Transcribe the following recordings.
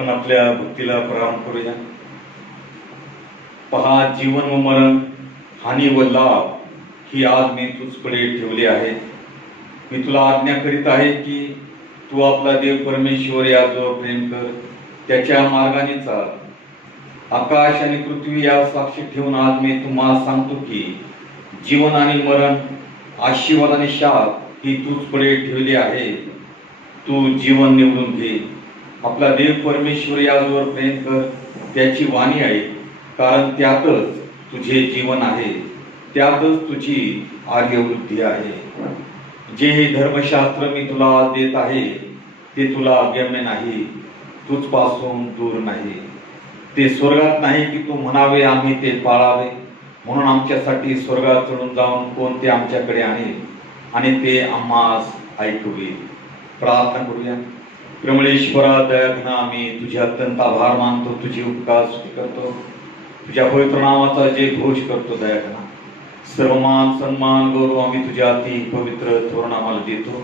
आपण आपल्या भक्तीला प्रारंभ करूया. पहा, जीवन व मरण, हानी व लाभ ही आज मी तुझकडे ठेवली आहे. मी तुला आज्ञा करीत आहे की तू आपला देव परमेश्वर याजवळ प्रेम कर, त्याच्या मार्गाने चाल. आकाश आणि पृथ्वी या साक्षी ठेवून आज मी तुम्हाला सांगतो की जीवन आणि मरण, आशीर्वाद आणि शाप ही तुझकडे ठेवली आहे. तू जीवन निवडून घे. आपला देव परमेश्वर याजवळ प्रेम कर, त्याची वाणी आहे, कारण त्यातच तुझे जीवन आहे, त्यातच तुझी आर्यवृद्धी आहे. जे हे धर्मशास्त्र मी तुला देत आहे ते तुला अगम्य नाही, तुझपासून दूर नाही. ते स्वर्गात नाही की तू म्हणावे आम्ही ते पाळावे. म्हणून आमच्यासाठी स्वर्गात चढून जाऊन कोण ते आमच्याकडे आणेल आणि ते आम्हास ऐकवेल. प्रार्थना करूया. प्रेमळेश्वरा, दयाघना, आम्ही तुझे अत्यंत आभार मानतो, तुझी उपकार स्तुती करतो, तुझ्या पवित्र नावाचा जे घोष करतो. दयाघना, सर्वमान सन्मान गौरव आम्ही तुझ्या अति पवित्र थोर नामाला देतो.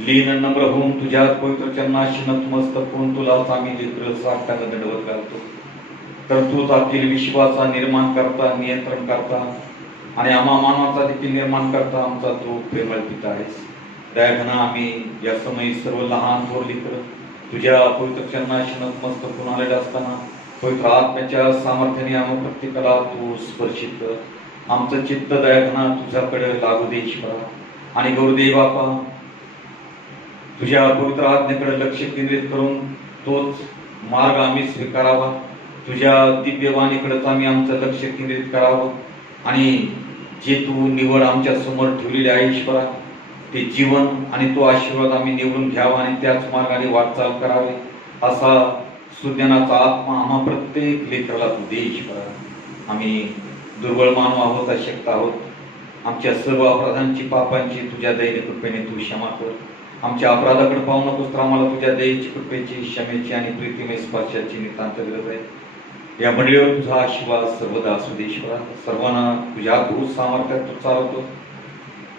लीन नम्र होऊन तुझ्यात पवित्र चरणाशी नतमस्तक होऊन तुलाच आम्ही जित्र साष्टांग दंडवत घालतो. तर तूच आतील विश्वाचा निर्माण करता, नियंत्रण करता आणि आम्हा मानवाचा देखील निर्माण करता आमचा तो प्रेमळ पिता आहेस. दयाघना, आम्ही या समयी सर्व लहान थोर लेकरं तुझ्या पवित्र चरणाशी नतमस्तक होऊन आलेले असताना पवित्र आत्म्याच्या सामर्थ्याने आम्हा प्रत्येकाला तू स्पर्शित कर. आमचं चित्त दयाघना तुझ्याकडे लागू दे ईश्वरा. आणि गौरदेव बापा, तुझ्या पवित्र आज्ञेकडे लक्ष केंद्रित करून तोच मार्ग आम्ही स्वीकारावा. तुझ्या दिव्यवाणीकडेच आम्ही आमचं लक्ष केंद्रित करावं आणि जे तू निवड आमच्या समोर ठेवलेली आहे ईश्वरा, ते जीवन आणि तो आशीर्वाद आम्ही निवडून घ्यावा आणि त्याच मार्गाने वाटचाल करावे. असा सुज्ञानाचा आत्मा आम्हा प्रत्येक लेकराला तू दे ईश्वरा. आम्ही दुर्बळ मानव आहोत, अशक्त आहोत. आमच्या सर्व अपराधांची, पापांची तुझ्या दयेने कृपेने तू क्षमा कर. आमच्या अपराधाकडे पाहू नकोस, तर आम्हाला तुझ्या दयेची, कृपेची, क्षमेची आणि प्रीतिमय स्पर्शाची नितांत गरज आहे. या मंडळीवर तुझा आशीर्वाद सर्वदा असू दे ईश्वरा. सर्वांना तुझ्या अद्भुत सामर्थ्यात तू चालवतो,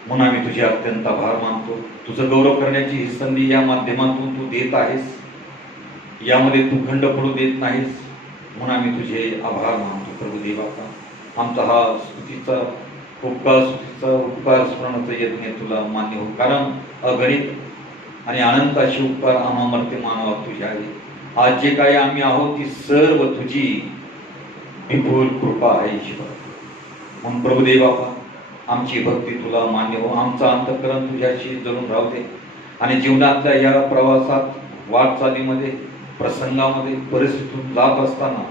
म्हणून आम्ही तुझे अत्यंत आभार मानतो. तुझं गौरव करण्याची ही संधी या माध्यमातून तू देत आहेस, यामध्ये तू खंड पडू देत नाहीस, म्हणून आम्ही तुझे आभार मानतो. प्रभू देवाचा आमचा हा स्तुतीचा उपकार स्मरणाचा यज्ञ तुला मान्य हो, कारण अगणित आणि अनंत अशी उपकार अनामर्त्य मानवात तुझ्या आहे. आज जे काही आम्ही आहोत ती सर्व तुझी विपुल कृपा आहे ईश्वर. म्हणून प्रभू देवा, आमची भक्ती तुला मान्य हो. आमचं अंतःकरण तुझ्याशी जळून राहू दे आणि जीवनातल्या या प्रवासात, वाटचालीमध्ये, प्रसंगामध्ये, परिस्थितीतून जात असताना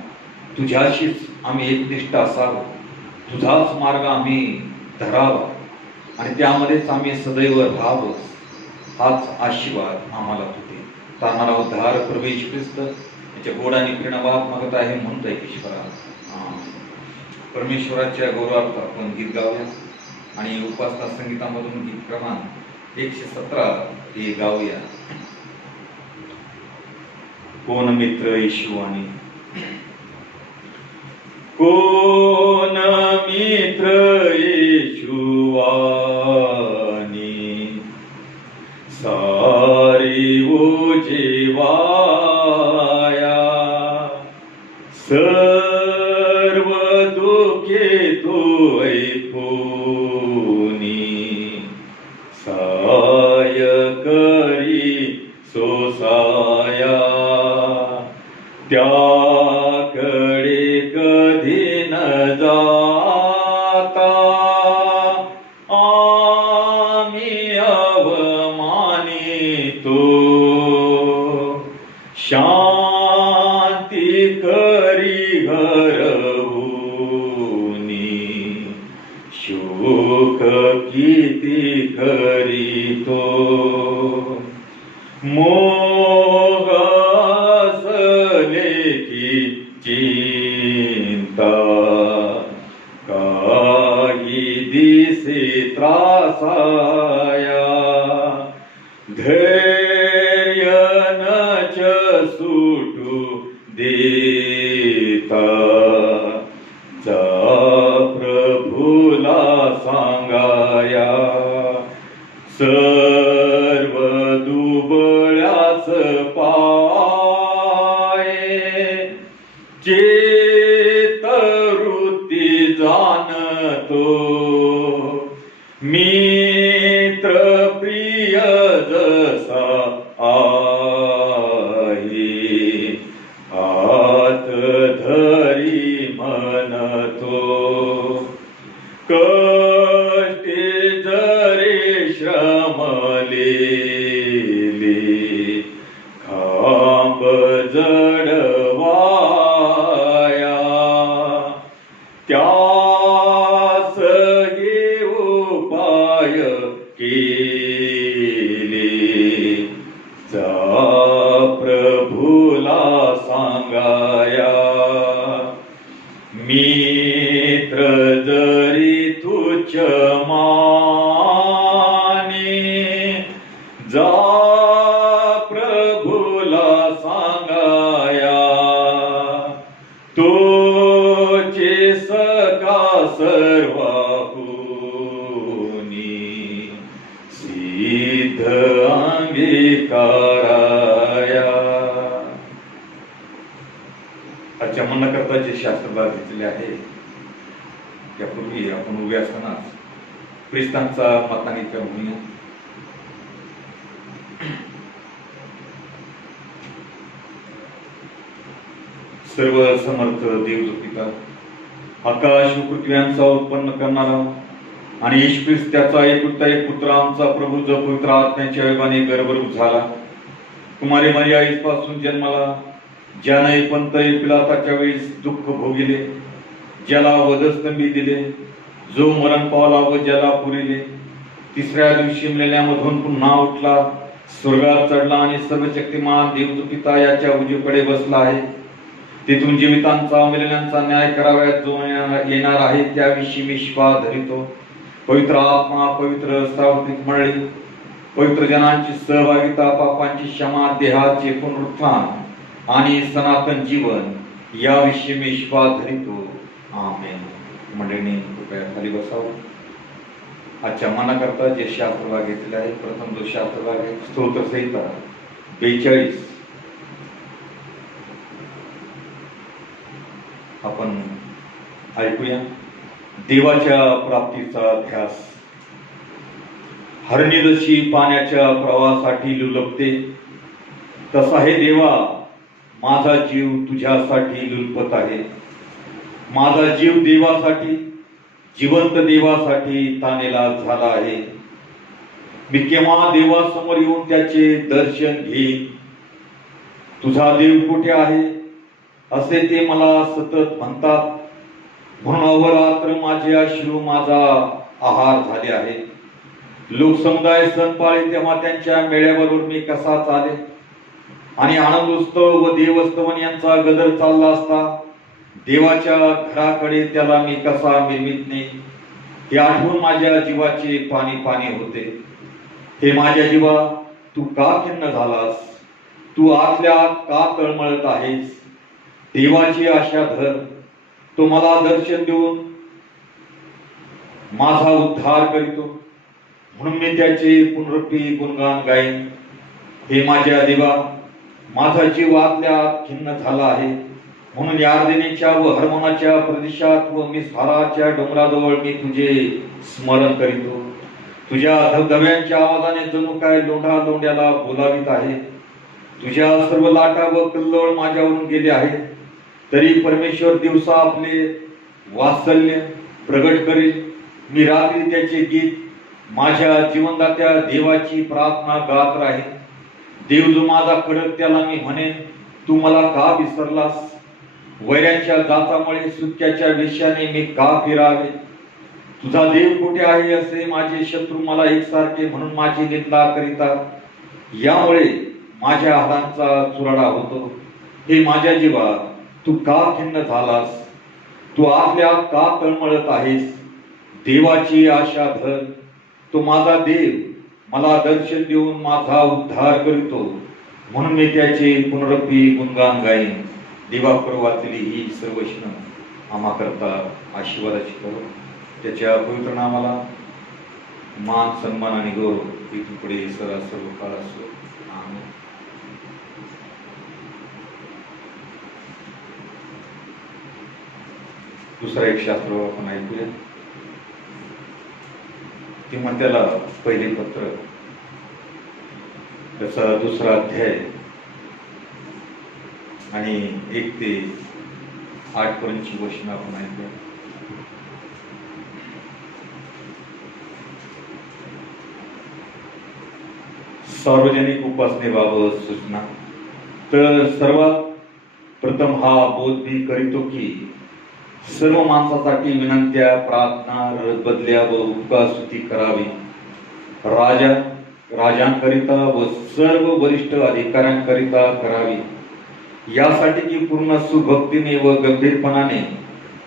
तुझ्याशीच आम्ही एकनिष्ठ असावं, तुझाच मार्ग आम्ही धरावा आणि त्यामध्येच आम्ही सदैव राहावं. हाच आशीर्वाद आम्हाला तू दे. तारणारा उद्धार प्रभू येशू ख्रिस्त याच्या गोड आणि प्रेरणावाद मागत आहे म्हणतोय ईश्वरा. परमेश्वराच्या गौरवार्थ आपण गीत गाऊया आणि उपासना संगीतामधून गीत क्रमांक 117 हे गाऊया. कोण मित्र येशू आणि कोण मित्र येशू आणि सारी ओझे वाया, सर्व दुःखे तो ऐकूनी साय करी सोसाया. त्याकडे कधी न जाता आम्ही अवमानितो, शांती करी घरवूनी शोक किती करीतो. मोह असले की चिंता, काही दिसे त्रासाया, धैर्य नच सुटू देता. जा प्रभूला सांगाया, सर्व दुबळ्यास पाया चेतवृत्ती जाणतो मित्र प्रिय जसा आहे हात धरी म्हणतो कष्टे जरे श्रमलेले खांब जडवाया त्यास हे उपाय केले जा प्रभूला सांगाया मित्र जरी तुच्छ माने जा प्रभूला सांगाया तोचे सका सर्वाहुनी सिद्ध अंगीकाराया. आजच्या म्हणण्याकरता जे शास्त्रभाग घेतलेले आहे यापूर्वी आपण उभे असताना ख्रिस्तांचा मतांकित होऊया. सर्व समर्थ देव जो पिता आकाश व पृथ्वी यांचा उत्पन्न करणारा आणि येशू ख्रिस्त त्याचा एकुलता एक पुत्र आमचा प्रभू जो पवित्र आत्म्याच्या योगाने गर्भरूप झाला कुमारी मरिया आईपासून जन्माला ज्याने पंत पिलाताच्या वेळेस दुःख भोगिले ज्याला वधस्तंभी दिले जो मरण पावला व ज्याला पुरिले तिसऱ्या दिवशी मेल्यामधून पुन्हा उठला स्वर्गात चढला आणि सर्वशक्तिमान देव जो पिता याच्या उजवीकडे बसला आहे तिथून जीवितांचा मेलेल्यांचा न्याय करावयात जो येणार आहे त्याविषयी मी विश्वास धरितो. पवित्र आत्मा पवित्र सार्वत्रिक मंडळी पवित्र जनांची सहभागिता पापांची क्षमा देहाचे पुनरुत्थान आणि सनातन जीवन याविषयी मी विश्वास धरितो. आमेन. मंडळीने कृपया खाली बसावं. आजच्या मनाकरता जे शास्त्रभाग घेतले आहे प्रथम जो शास्त्रभाग आहे स्तोत्र संहिता 42 आपण ऐकूया. देवाच्या प्राप्तीचा ध्यास. हरणी जशी पाण्याच्या प्रवाहासाठी लुलपते तसा हे देवा माझा जीव तुझ्यासाठी लुलपत आहे. माझा जीव देवासाठी जिवंत देवासाठी तानेला झाला आहे. मी केव्हा देवासमोर येऊन त्याचे दर्शन घेईन. तुझा देव कुठे आहे असे ते मला सतत म्हणतात म्हणून अहोरात्र माझे अश्रू माझा आहार झाले आहे. लोकसमुदाय सण पाळे तेव्हा त्यांच्या मेळ्याबरोबर मी कसा चाले आणि आनंदोत्सव व देवस्तवन यांचा गदर चालला असता देवाच्या घराकडे त्याला मी कसा मिरमितने हे आठवून माझ्या जीवाचे पाणी पाणी होते. हे माझ्या जीवा तू का खिन्न झालास. तू आतल्या आत का तळमळत आहेस. देवाची आशा धर. तो मला दर्शन देऊन माझा उद्धार करीतो म्हणून मी त्याचे पुनरुक्ती गुणगान गाईन. हे माझ्या देवा माझा जीव आतल्या आत खिन्न झाला आहे म्हणून यार्देनेच्या व हर्मोनाच्या प्रदेशात व मिसफाराच्या डोंगराजवळ मी तुझे स्मरण करीतो. तुझ्या धबधब्यांच्या आवाजाने जणू काय लोंढा लोंढ्याला बोलावित आहे. तुझ्या सर्व लाटा व कल्लोळ माझ्यावरून गेले आहेत तरी परमेश्वर दिवसा आपले वात्सल्य प्रगट करेल. मी रात्री त्याचे गीत माझ्या जीवनदात्या देवाची प्रार्थना गात राहील. देव जो माझा कडक त्याला मी म्हणेन तू मला का विसरलास. वैऱ्यांच्या जाचामुळे सुटक्याच्या वेश्याने मी का फिरावे. तुझा देव कुठे आहे असे माझे शत्रू मला एकसारखे म्हणून माझी निंदा करीतात. यामुळे माझ्या हातांचा चुराडा होतो. हे माझ्या जीवा तू का खिन्न झालास. तू आतल्या का तळमळत आहेस. देवाची आशा धर. तो माझा देव मला दर्शन देऊन माझा उद्धार करीतो म्हणून मी त्याचे पुनरुक्ती गुणगान गाईन. दिवाकर वाचली ही सर्व वचन आम्हा करता आशीर्वादाची करो. त्याच्या पवित्र नामाला मान सन्मान आणि गौरव इथून पुढे सर्व काळ असो. आमेन. दुसरा एक शास्त्र आपण ऐकूया. तिमोथेला पहिले पत्र त्याचा 2रा अध्याय आणि 1 ते 8 पर्यंतची वचनं आपण ऐकूया. सार्वजनिक उपासनेबाबत सूचना. तर सर्वात प्रथम हा बोध मी करीतो की सर्व माणसासाठी विनंत्या, प्रार्थना, बदल्या व उपकास्तुती करावी. राजांकरिता व सर्व वरिष्ठ अधिकाऱ्यांकरिता करावी, यासाठी की पूर्ण सुभक्तीने व गंभीरपणाने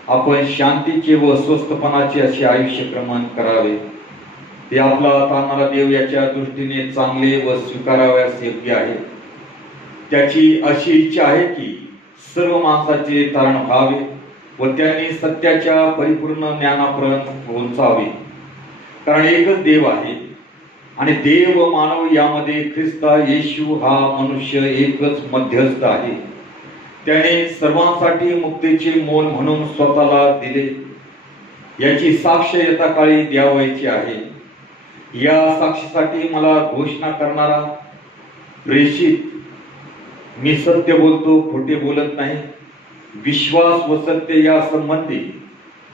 आपण शांतीचे व स्वस्थपणाचे असे आयुष्यक्रमण करावे. ते आपला तारणारा देव याच्या दृष्टीने चांगले व स्वीकाराव्यास योग्य आहे. त्याची अशी इच्छा आहे की सर्व माणसाचे तारण व्हावे व त्यांनी सत्याच्या परिपूर्ण ज्ञानापर्यंत पोहोचावे. कारण एकच देव आहे आणि देव व मानव यामध्ये ख्रिस्ता येशू हा मनुष्य एकच मध्यस्थ आहे. त्याने सर्वांसाठी मुक्तीचे मोल म्हणून स्वतःला दिले, याची साक्ष येता काळी द्यावयाची आहे. या साक्षीसाठी मला घोषणा करणारा प्रेषित, मी सत्य बोलतो, खोटे बोलत नाही, विश्वास व सत्य या संबंधी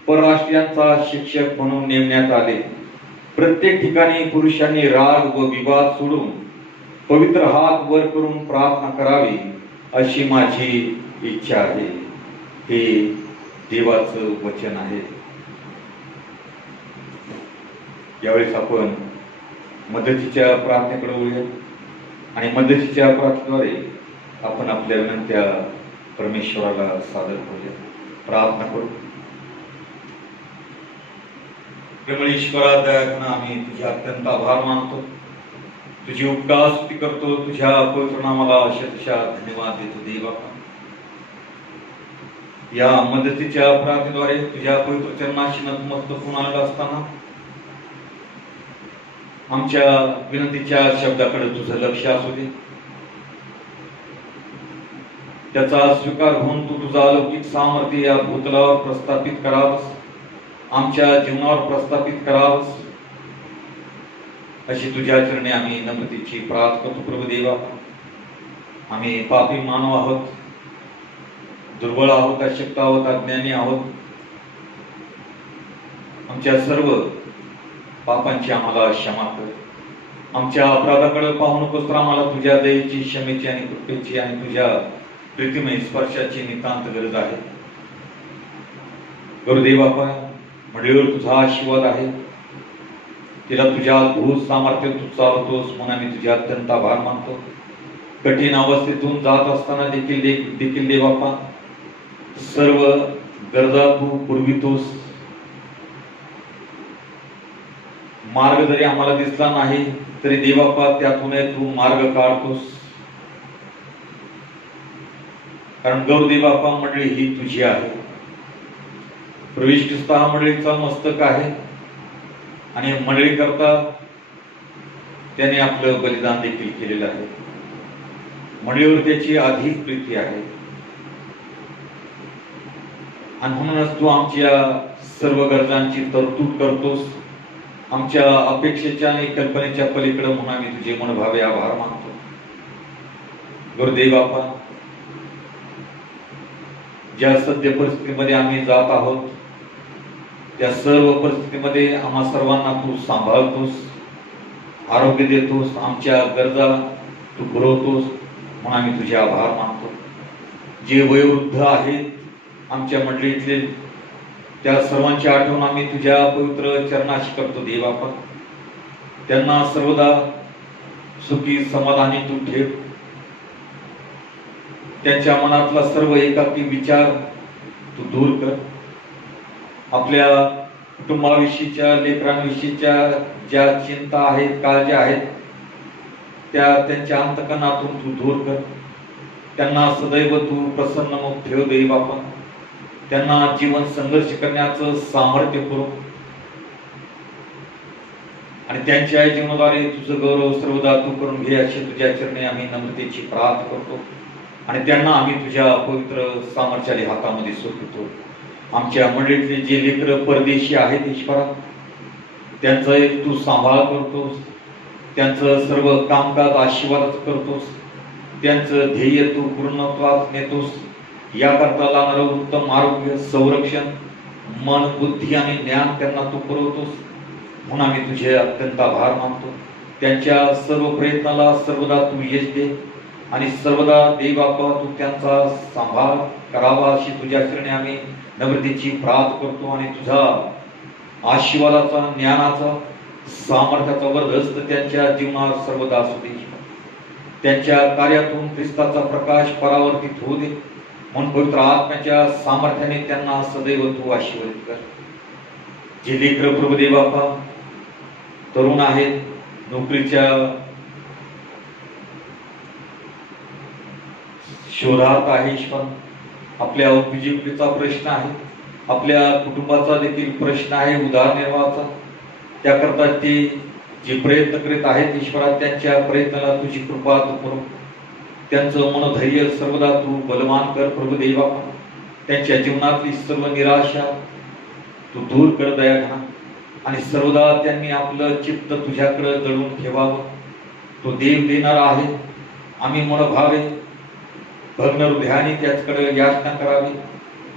परराष्ट्रीयांचा शिक्षक म्हणून नेमण्यात आले. प्रत्येक ठिकाणी पुरुषांनी राग व विवाद सोडून पवित्र हात वर करून प्रार्थना करावी, अशी माझी इच्छा आहे. हे देवाचं वचन आहे. यावेळेस आपण मदतीच्या प्रार्थनेकडे वळूया आणि मदतीच्या प्रार्थनेद्वारे आपण आपल्या विनंत्या परमेश्वराला सादर करूया. प्रार्थना करू. प्रेमळ ईश्वरा, दयाळू, आम्ही तुझे अत्यंत आभार मानतो, तुझी उपकार स्तुती करतो, तुझ्या पवित्र नामाला अशेषशा धन्यवाद देतो. देवा, या मदतीच्या प्रार्थनेद्वारे तुझ्या पवित्र चरणाशी नतमस्तक होऊन आलेला असताना आमच्या विनंतीच्या शब्दाकडे तुझं लक्ष असू दे. त्याचा स्वीकार होऊन तू तुझा अलौकिक सामर्थ्य या भूतलावर प्रस्थापित करावस, आमच्या जीवनावर प्रस्थापित करावस, अशी तुझ्या चरणी आम्ही नम्रतेची प्रार्थना करतो. प्रभू देवा, आम्ही पापी मानव आहोत, दुर्बळ आहोत, अशक्त आहोत, अज्ञानी आहोत. आमच्या सर्व पापांची आम्हाला क्षमा कर. आमच्या अपराधाकडे पाहू नकोस, तर आम्हाला तुझ्या दयेची, क्षमेची आणि कृपेची आणि तुझ्या प्रीतिमय स्पर्शाची नितांत गरज आहे. गुरुदेवा, मंडळीवर तुझा आशीर्वाद आहे, तिला तुझ्या अद्भुत सामर्थ्य तू चालवतोस म्हणून आम्ही तुझे अत्यंत आभार मानतो. कठीण अवस्थेतून जात असताना देखील देवापा सर्व गरजा तू पुरवितोस. मार्ग जरी आम्हाला दिसला नाही तरी देवापा त्यातून तू मार्ग काढतोस. कारण गौरदेवापा मंडळी ही तुझी आहे. प्रवेश ख्रिस्त हा मंडळीचा मस्तक आहे आणि मंडळी करता त्याने आपलं बलिदान देखील केलेलं आहे. मंडळीवर त्याची अधिक प्रीती आहे आणि म्हणूनच तू आमच्या सर्व गरजांची तरतूद करतोस. आमच्या अपेक्षेच्या आणि कल्पनेच्या पलीकडे म्हणून आम्ही तुझे मनभावे आभार मानतो. गुरुदेवापा, ज्या सद्य परिस्थितीमध्ये आम्ही जात आहोत त्या सर्व परिस्थितीमध्ये आम्हा सर्वांना तू सांभाळतोस, आरोग्य देतोस, आमच्या गरजा तू पुरवतोस म्हणून आम्ही तुझे आभार मानतो. जे वयोवृद्ध आहेत आमच्या मंडळीतले, त्या सर्वांची आठवण आम्ही तुझ्या पवित्र चरणाशी करतो. देवापा, त्यांना सर्वदा सुखी समाधानी तू ठेव. त्यांच्या मनातला सर्व एकाकी विचार तू दूर कर. आपल्या कुटुंबाविषयीच्या, लेकरांविषयीच्या ज्या चिंता आहेत, काळज्या आहेत, त्या त्यांच्या अंतकरणातून तू दूर कर. त्यांना सदैव तू प्रसन्नमुख ठेव. देवापा, त्यांना जीवन संघर्ष करण्याचं सामर्थ्य पुरव आणि त्यांच्या जीवनाद्वारे तुझं गौरव सर्वदा तू करून घे, अशी तुझ्या चरणी आम्ही नम्रतेची प्रार्थना करतो आणि त्यांना आम्ही तुझ्या पवित्र सामर्थ्याच्या हातामध्ये सोपवतो. आमच्या मंडळीतले जे लेकरं परदेशी आहेत ईश्वरा, त्यांचा एक तू सांभाळ करतोस, त्यांचं सर्व कामकाज आशीर्वादाच करतोस, त्यांचं ध्येय तू पूर्णत्वास नेतोस. याकरता लागणारं उत्तम आरोग्य, संरक्षण, मन, बुद्धी आणि ज्ञान त्यांना तू पुरवतोस. म्हणून आम्ही तुझे अत्यंत आभार मानतो. त्यांच्या सर्व प्रयत्नाला सर्वदा तू यश दे आणि सर्वदा देव बापा तू त्यांचा सांभाळ करावा अशी तुझ्या चरणी आम्ही नम्रतेची प्रार्थना करतो. आणि तुझा आशीर्वादाचा, ज्ञानाचा, सामर्थ्याचा वर्धस्त त्यांच्या जीवनात सर्वदा असू दे. त्यांच्या कार्यातून ख्रिस्ताचा प्रकाश परावर्तित होऊ दे. म्हणून पवित्र आत्म्याच्या सामर्थ्याने त्यांना सदैव तू आशीर्वादित कर. जे लेकरं प्रभुदेव बापा तरुण आहेत, नोकरीच्या शोधात आहे ईश्वर, आपल्या उपजीविकेचा प्रश्न आहे, आपल्या कुटुंबाचा देखील प्रश्न आहे, उदरनिर्वाहाचा, त्याकरता ते जे प्रयत्न करीत आहेत ईश्वरा, त्यांच्या प्रयत्नाला तुझी कृपा तू करू. त्यांचं मनोधैर्य सर्वदा तू बलवान कर प्रभुदेवा. त्यांच्या जीवनातली सर्व निराशा तू दूर कर दयाघना. आणि सर्वदा त्यांनी आपलं चित्त तुझ्याकडे जळून ठेवावं. तो देव देणारा आहे, आम्ही मनोभावे भग्न हृदयाने त्याचकडे याचना करावी.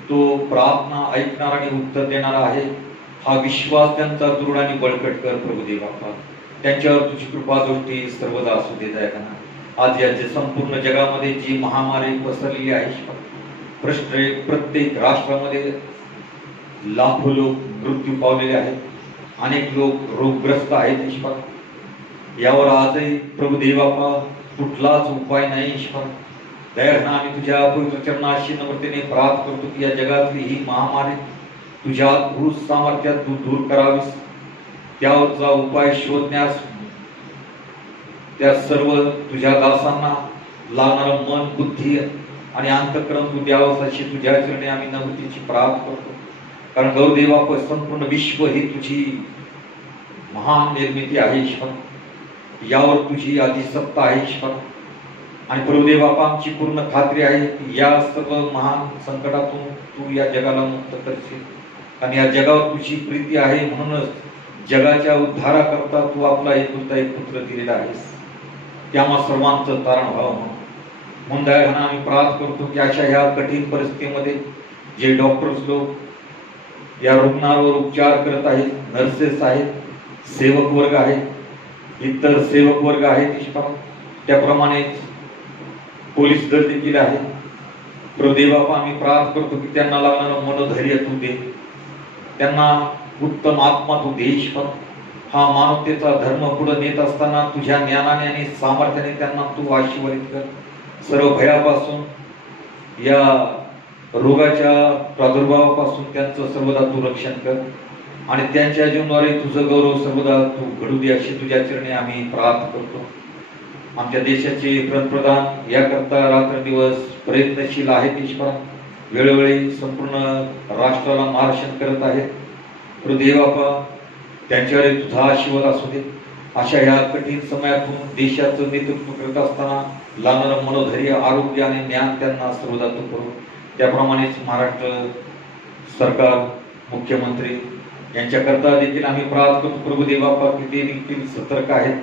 तो प्रार्थना ऐकणार आणि उत्तर देणारा आहे. हा विश्वास त्यांचा दृढ आणि बळकट कर प्रभुदेव बाप्पा. त्यांच्यावर तुझी कृपा दृष्टी सर्वदा असू दे दयाघना. आज या संपूर्ण जगामध्ये जी महामारी पसरलेली आहे, प्रत्येक राष्ट्रामध्ये लाखो लोक मृत्यू पावलेले आहेत, अनेक लोक रोगग्रस्त आहेत ईश्वर. यावर आजही प्रभुदेव बाप्पा कुठलाच उपाय नाही ईश्वर. दयाघना आम्ही तुझ्या पवित्र चरणाशी नम्रतेने प्रार्थना करतो की या जगातली ही महामारी तुझ्या अद्भुत सामर्थ्यात तू दूर करावीस. त्यावरचा उपाय शोधण्यास त्या सर्व तुझ्या दासांना लागणारं मन, बुद्धी आणि अंतःकरण तू द्यावंस अशी तुझ्या चरणी आम्ही नम्रतेची प्रार्थना करतो. कारण गौदेवा संपूर्ण विश्व ही तुझी महान निर्मिती आहे ईश्वर. यावर तुझी अधिसत्ता आहे ईश्वर. आणि प्रभुदेव बापा आमची पूर्ण खात्री आहे की या सर्व महान संकटातून तू या जगाला मुक्त करशील. आणि या जगावर तुझी प्रीती आहे, म्हणूनच जगाच्या उद्धाराकरता तू आपला एकुलता एक पुत्र दिलेला आहेस. त्यामुळे सर्वांचं तारण व्हावं म्हणून दयाघना आम्ही प्रार्थना करतो की अशा ह्या कठीण परिस्थितीमध्ये जे डॉक्टर्स लोक या रुग्णांवर उपचार करत आहेत, नर्सेस आहेत, सेवक वर्ग आहेत, इतर सेवक वर्ग आहेत ईश्वर, त्याप्रमाणेच पोलीस दल देखील आहे. प्रभुदेव बापा आम्ही प्रार्थना करतो की त्यांना लागणारं मनोधैर्य तू दे, त्यांना उत्तम आत्मा तू दे ईश्वर. हा मानवतेचा धर्म पुढे नेत असताना तुझ्या ज्ञानाने आणि सामर्थ्याने त्यांना तू आशीर्वादित कर. सर्व भयापासून, या रोगाच्या प्रादुर्भावापासून त्यांचं सर्वदा तू रक्षण कर. आणि त्यांच्या जीवनाद्वारे तुझं गौरव सर्वदा तू घडू दे अशी तुझ्या चरणी आम्ही प्रार्थना करतो. आमच्या देशाचे पंतप्रधान याकरता रात्रदिवस प्रयत्नशील आहेत ईश्वर. वेळोवेळी संपूर्ण राष्ट्राला मार्गदर्शन करत आहेत. प्रभुदेव बापा त्यांच्यावर तुझा आशीर्वाद असू दे. अशा ह्या कठीण समयातून देशाचं नेतृत्व करत असताना लागणारं मनोधैर्य, आरोग्य आणि ज्ञान त्यांना सर्वदा तू करू. त्याप्रमाणेच महाराष्ट्र सरकार, मुख्यमंत्री यांच्याकरता देखील आम्ही प्रार्थना करतो प्रभुदेव बापा की ते देखील सतर्क आहेत.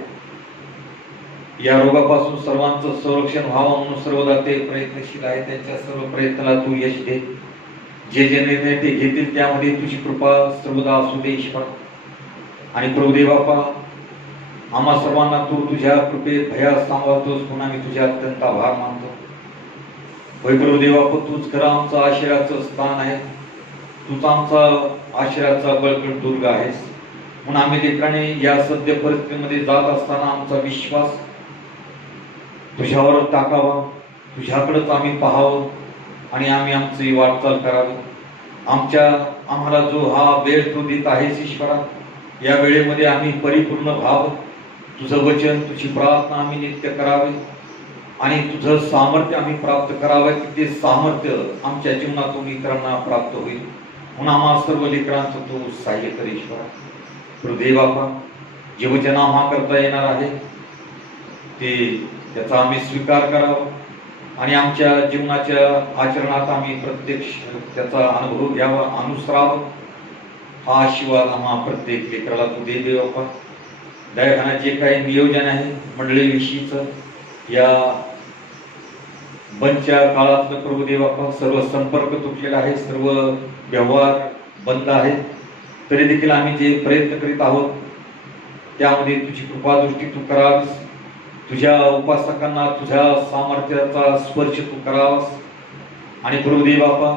या रोगापासून सर्वांचं संरक्षण व्हावं म्हणून सर्वदा ते प्रयत्नशील आहेत. त्यांच्या सर्व प्रयत्नाला तू यश दे. जे जे निर्णय ते घेतील त्यामध्ये तुझी कृपा सर्वदा असू दे ईश्वर. आणि प्रभुदेव बापा आम्हा सर्वांना तू तुझ्या कृपेत भयात सांभाळतोस म्हणून आम्ही तुझे अत्यंत आभार मानतो. होय प्रभुदेव बापा तूच खरं आमचं आश्रयाचं स्थान आहे, तूच आमचा आश्रयाचा बळकट दुर्ग आहेस. म्हणून आम्ही लेकराने या सद्य परिस्थितीमध्ये जात असताना आमचा विश्वास तुझ्यावर टाकावा, तुझ्याकडेच आम्ही पाहावं आणि आम्ही आमची वाटचाल करावी. आम्हाला जो हा वेळ तू देत आहेस ईश्वरा, या वेळेमध्ये आम्ही परिपूर्ण व्हावं. तुझं वचन, तुझी प्रार्थना आम्ही नित्य करावे आणि तुझं सामर्थ्य आम्ही प्राप्त करावं की ते सामर्थ्य आमच्या जीवनातून इतरांना प्राप्त होईल. म्हणून आम्हा सर्व लेकरांचं तू सहाय्य कर ईश्वरा. प्रभुदेव बापा जे वचन आम्हा करता येणार आहे ते त्याचा आम्ही स्वीकार करावा आणि आमच्या जीवनाच्या आचरणात आम्ही प्रत्यक्ष त्याचा अनुभव घ्यावा, अनुसरावा. हा आशीर्वाद आम्हा प्रत्येक लेकराला तू दे दे बाप्पा. दयाखाना जे काही नियोजन आहे मंडळीविषयीचं, या बंदच्या काळातलं प्रभू दे बाप्पा, सर्व संपर्क तुटलेला आहे, सर्व व्यवहार बंद आहेत. तरी देखील आम्ही जे प्रयत्न करीत आहोत त्यामध्ये तुझी कृपा दृष्टी तू करावीस. तुझ्या उपासकांना तुझ्या सामर्थ्याचा स्पर्श तू करावास. आणि प्रभू दे बाप्पा,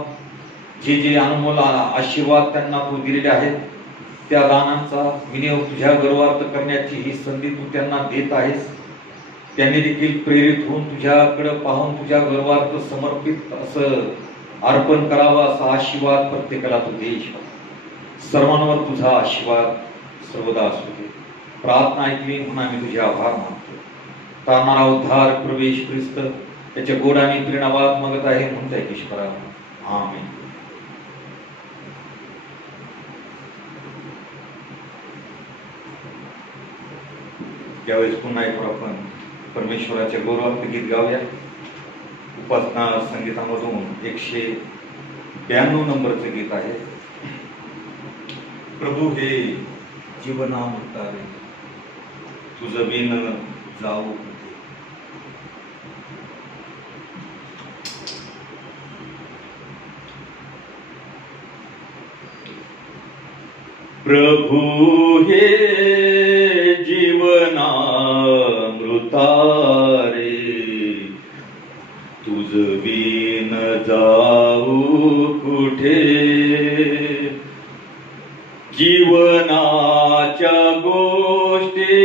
जे जे अनमोल आशीर्वाद त्यांना तू दिलेले आहेत त्या दानांचा विनियोग तुझ्या गर्वार्थ करण्याची ही संधी तू त्यांना देत आहेस. त्यांनी देखील प्रेरित होऊन तुझ्याकडे पाहून तुझ्या गर्वार्थ समर्पित असं अर्पण करावं, असा आशीर्वाद प्रत्येकाला तू दे. सर्वांवर तुझा आशीर्वाद सर्वदा असू दे. प्रार्थना ऐकली म्हणून आम्ही तुझे आभार मानतो. तारणारा उद्धार प्रवेश ख्रिस्त त्याच्या गोडाने प्रेरणावाद मागत आहे म्हणून त्या ईश्वरा, आमेन. यावेळेस पुन्हा एक आपण परमेश्वराच्या गौरवार्थ गीत गाऊया. उपासना संगीतामधून 192 नंबरचे गीत आहे. प्रभू हे जीवनामृत रे, तुझं बिन जाऊ. प्रभू हे जीवनामृता रे, तुझ बिन जाऊ कुठे. जीवनाच्या गोष्टी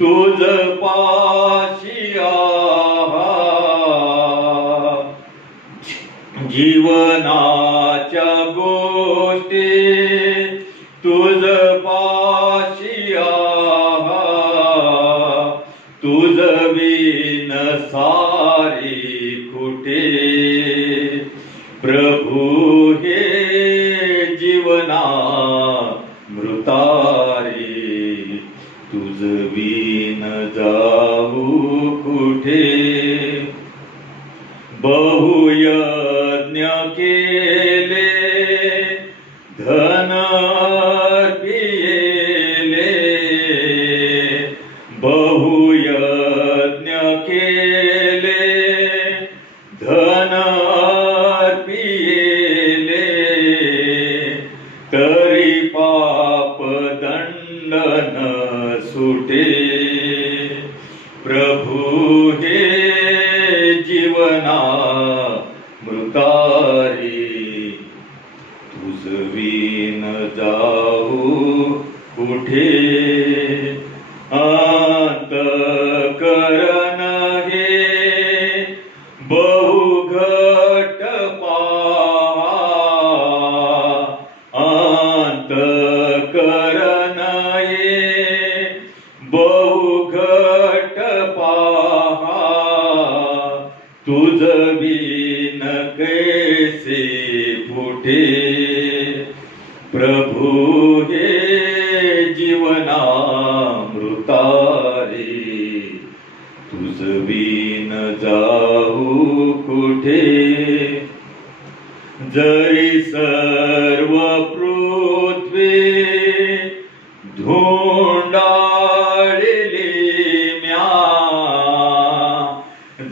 तुझ पाशी आहा, जीवनाच्या गोष्टी तुझ पाशी आहा, तुझ बिन सारी कुठे. प्रभू हे जीवना मृतारी, तुझ बिन जाऊ कुठे. बहुयज्ञ केले धन अर्पिले, बहुयज्ञ केले धन अर्पिले, तरी पाप दंड न सुटे. प्रभू हे जीवना मृतारी, तुझ बिन जाऊ कुठे. अंतःकरण हे बहुघट पहा, अंतःकरण हे बहुघट पहा, तुझ बिन कैसे फुटे. प्रभू हे जीवनामृतारी, तुझ बिन जाऊ कुठे. जरी सर्व पृथ्वी धुंडाळली म्या,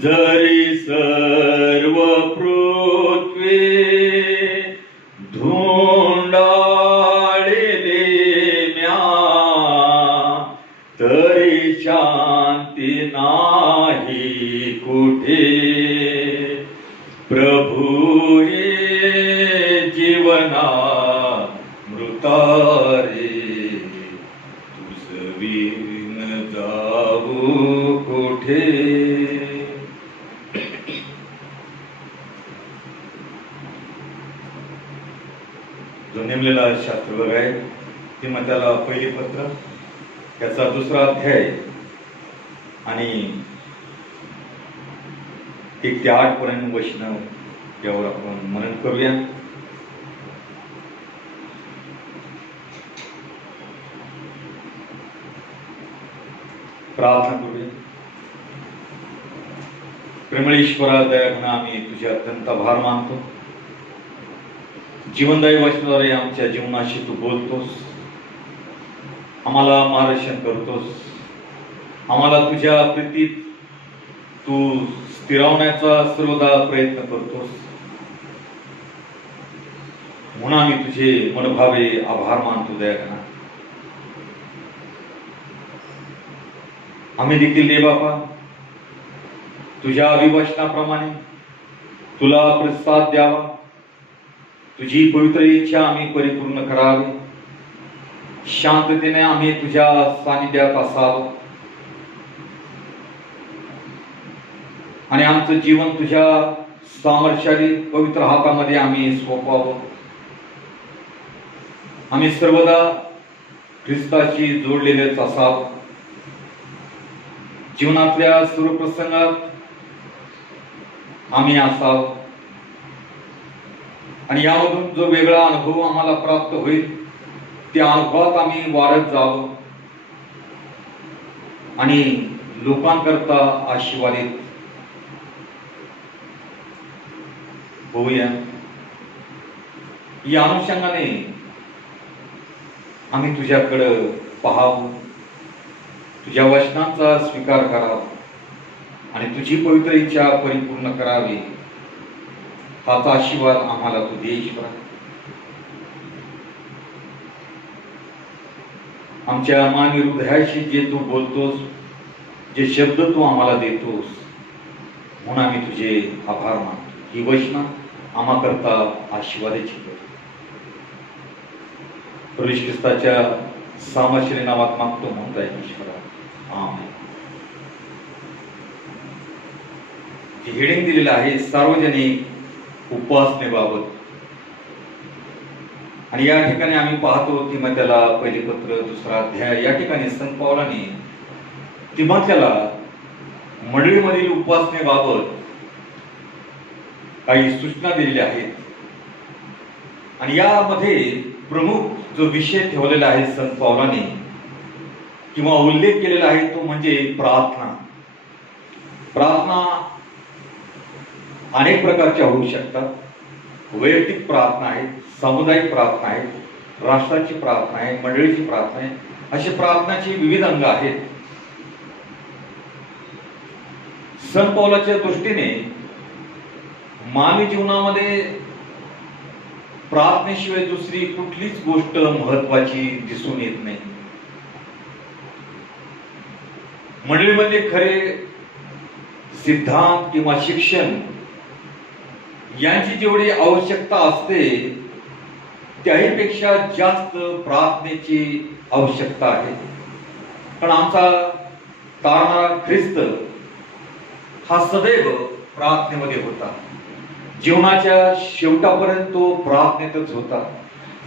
जरी सर्व पृथ्वी धुंडाळली म्या, तरी शांती नाही कुठे. प्रभू हे जीवना मृतारी, तुझ बिन जाऊ कुठे. जो नेमलेला शास्त्रभाग आहे ते मग त्याला पहिली पत्र त्याचा 2रा अध्याय आणि 1 ते 8 पर्यंत वचन यावर आपण मनन करूया. प्रार्थना करूया. प्रेमळेश्वरा दयाघन आम्ही तुझे अत्यंत आभार मानतो. जीवनदायी वचनाद्वारे आमच्या जीवनाशी तू बोलतोस, आम्हाला मार्गदर्शन करतोस, आम्हाला तुझ्या प्रीतीत तू स्थिरावण्याचा सर्वदा प्रयत्न करतोस. म्हणून आम्ही तुझे मनोभावे आभार मानतो दयाघना. आम्ही देखील दे बापा तुझ्या अभिवचनाप्रमाणे तुला प्रतिसाद द्यावा, तुझी पवित्र इच्छा आम्ही परिपूर्ण करावी, शांततेने आम्ही तुझ्या सानिध्यात असावं आणि आमचं जीवन तुझ्या सामर्थ्यशाली पवित्र हातामध्ये आम्ही सोपवावं. आम्ही सर्वदा ख्रिस्ताशी जोडलेलेच असावं. जीवनातल्या सर्व प्रसंगात आम्ही असावं आणि यामधून जो वेगळा अनुभव आम्हाला प्राप्त होईल त्या अनुभवात आम्ही वाढत जावं आणि लोकांकरता आशीर्वादित होऊया. या अनुषंगाने आम्ही तुझ्याकडं पाहावं, तुझ्या वचनांचा स्वीकार करावा आणि तुझी पवित्र इच्छा परिपूर्ण करावी. हाचा आशीर्वाद आम्हाला तू दे ईश्वरा. आमच्या मानवी हृदयाशी जे तू बोलतोस, जे शब्द तू आम्हाला देतोस, म्हणून आम्ही तुझे आभार मानतो. ही वचना आम्हा करता आशीर्वादाची कर. प्रभू ख्रिस्ताच्या सामर्थ्याने नावात मागतो म्हणता येईल ईश्वरा. आमेन. हेडिंग दिलेलं आहे सार्वजनिक उपासनेबाबत आणि या ठिकाणी आम्ही पाहतो तिमोथेला पहिले पत्र 2 अध्याय. या ठिकाणी संत पौलाने तिमोथेला मंडळीमधील उपासनेबाबत काही सूचना दिलेल्या आहेत आणि यामध्ये प्रमुख जो विषय ठेवलेला आहे संत पौलाने किंवा उल्लेख केलेला आहे तो म्हणजे प्रार्थना. प्रार्थना अनेक प्रकारच्या होऊ शकतात. वैयक्तिक प्रार्थना आहे, सामुदायिक प्रार्थना आहे, राष्ट्राची प्रार्थना आहे, मंडळीची प्रार्थना आहे. अशी प्रार्थनाची विविध अंग आहेत. संत पौलाच्या दृष्टीने मानवी जीवनामध्ये प्रार्थनेशिवाय दुसरी कुठलीच गोष्ट महत्वाची दिसून येत नाही. मंडळीमध्ये खरे सिद्धांत किंवा शिक्षण यांची जेवढी आवश्यकता असते त्याहीपेक्षा जास्त प्रार्थनेची आवश्यकता आहे. पण आमचा तारणारा ख्रिस्त हा सदैव प्रार्थनेमध्ये होता. जीवनाच्या शेवटापर्यंत तो प्रार्थनेतच होता.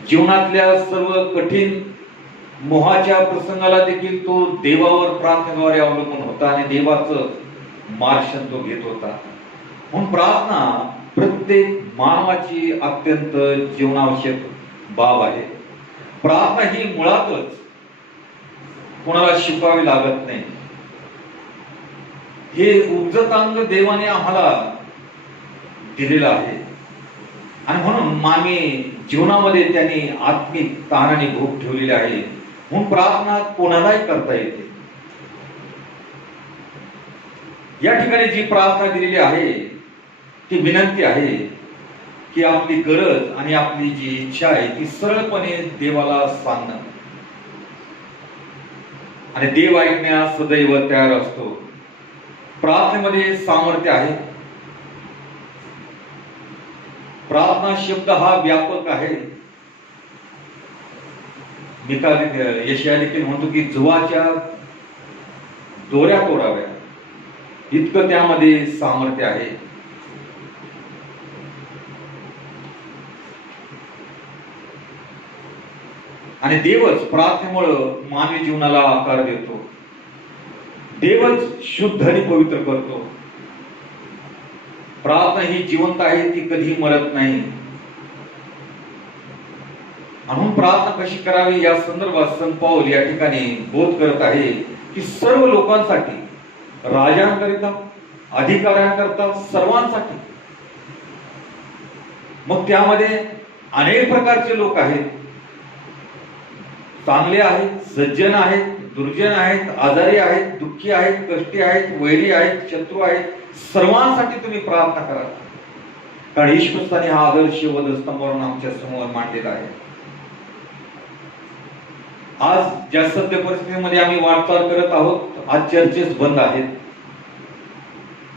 जीवनातल्या सर्व कठीण मोहाच्या प्रसंगाला देखील तो देवावर प्रार्थनेद्वारे अवलंबून होता आणि देवाचं मार्गदर्शन तो घेत होता. म्हणून प्रार्थना प्रत्येक मानवाची अत्यंत जीवनावश्यक बाब आहे. प्रार्थना ही मुळातच कोणाला शिकवावी लागत नाही. हे उपजतांग देवाने आम्हाला दिलेलं आहे आणि म्हणून मानवी जीवनामध्ये त्यांनी आत्मिक ताणाने भूक ठेवलेली आहे. म्हणून प्रार्थना कोणालाही करता येते. या ठिकाणी जी प्रार्थना दिलेली आहे ती विनंती आहे की आपली गरज आणि आपली जी इच्छा आहे ती सरळपणे देवाला सांगणं आणि देव ऐकण्यास सदैव तयार असतो. प्रार्थनेमध्ये सामर्थ्य आहे. प्रार्थना शब्द हा व्यापक आहे. यशाया देखील म्हणतो की जुवाच्या दोऱ्या तोडाव्या इतकं त्यामध्ये सामर्थ्य आहे. आणि देवच प्रार्थनेमुळं मानवी जीवनाला आकार देतो. देवच शुद्ध आणि पवित्र करतो. प्रार्थना ही जिवंत आहे, ती कधी मरत नाही. म्हणून प्रार्थना कशी करावी या संदर्भात संत पौल या ठिकाणी बोध करत आहे की सर्व लोकांसाठी, राजांकरिता, अधिकाऱ्यांकरता, सर्वांसाठी. मग त्यामध्ये अनेक प्रकारचे लोक आहेत. चांगले आहेत, सज्जन आहेत, दुर्जन आहेत, आजारी आहेत, दुःखी आहेत, कष्टी आहेत, वैरी आहेत, शत्रू आहेत. सर्वांसाठी तुम्ही प्रार्थना करा, कारण येशू ख्रिस्ताने हा आदर्श वधस्तंभावरून आमच्या समोर मांडलेला आहे. आज ज्या सद्य परिस्थितीमध्ये आम्ही वाटचाल करत आहोत, आज चर्चेस बंद आहेत.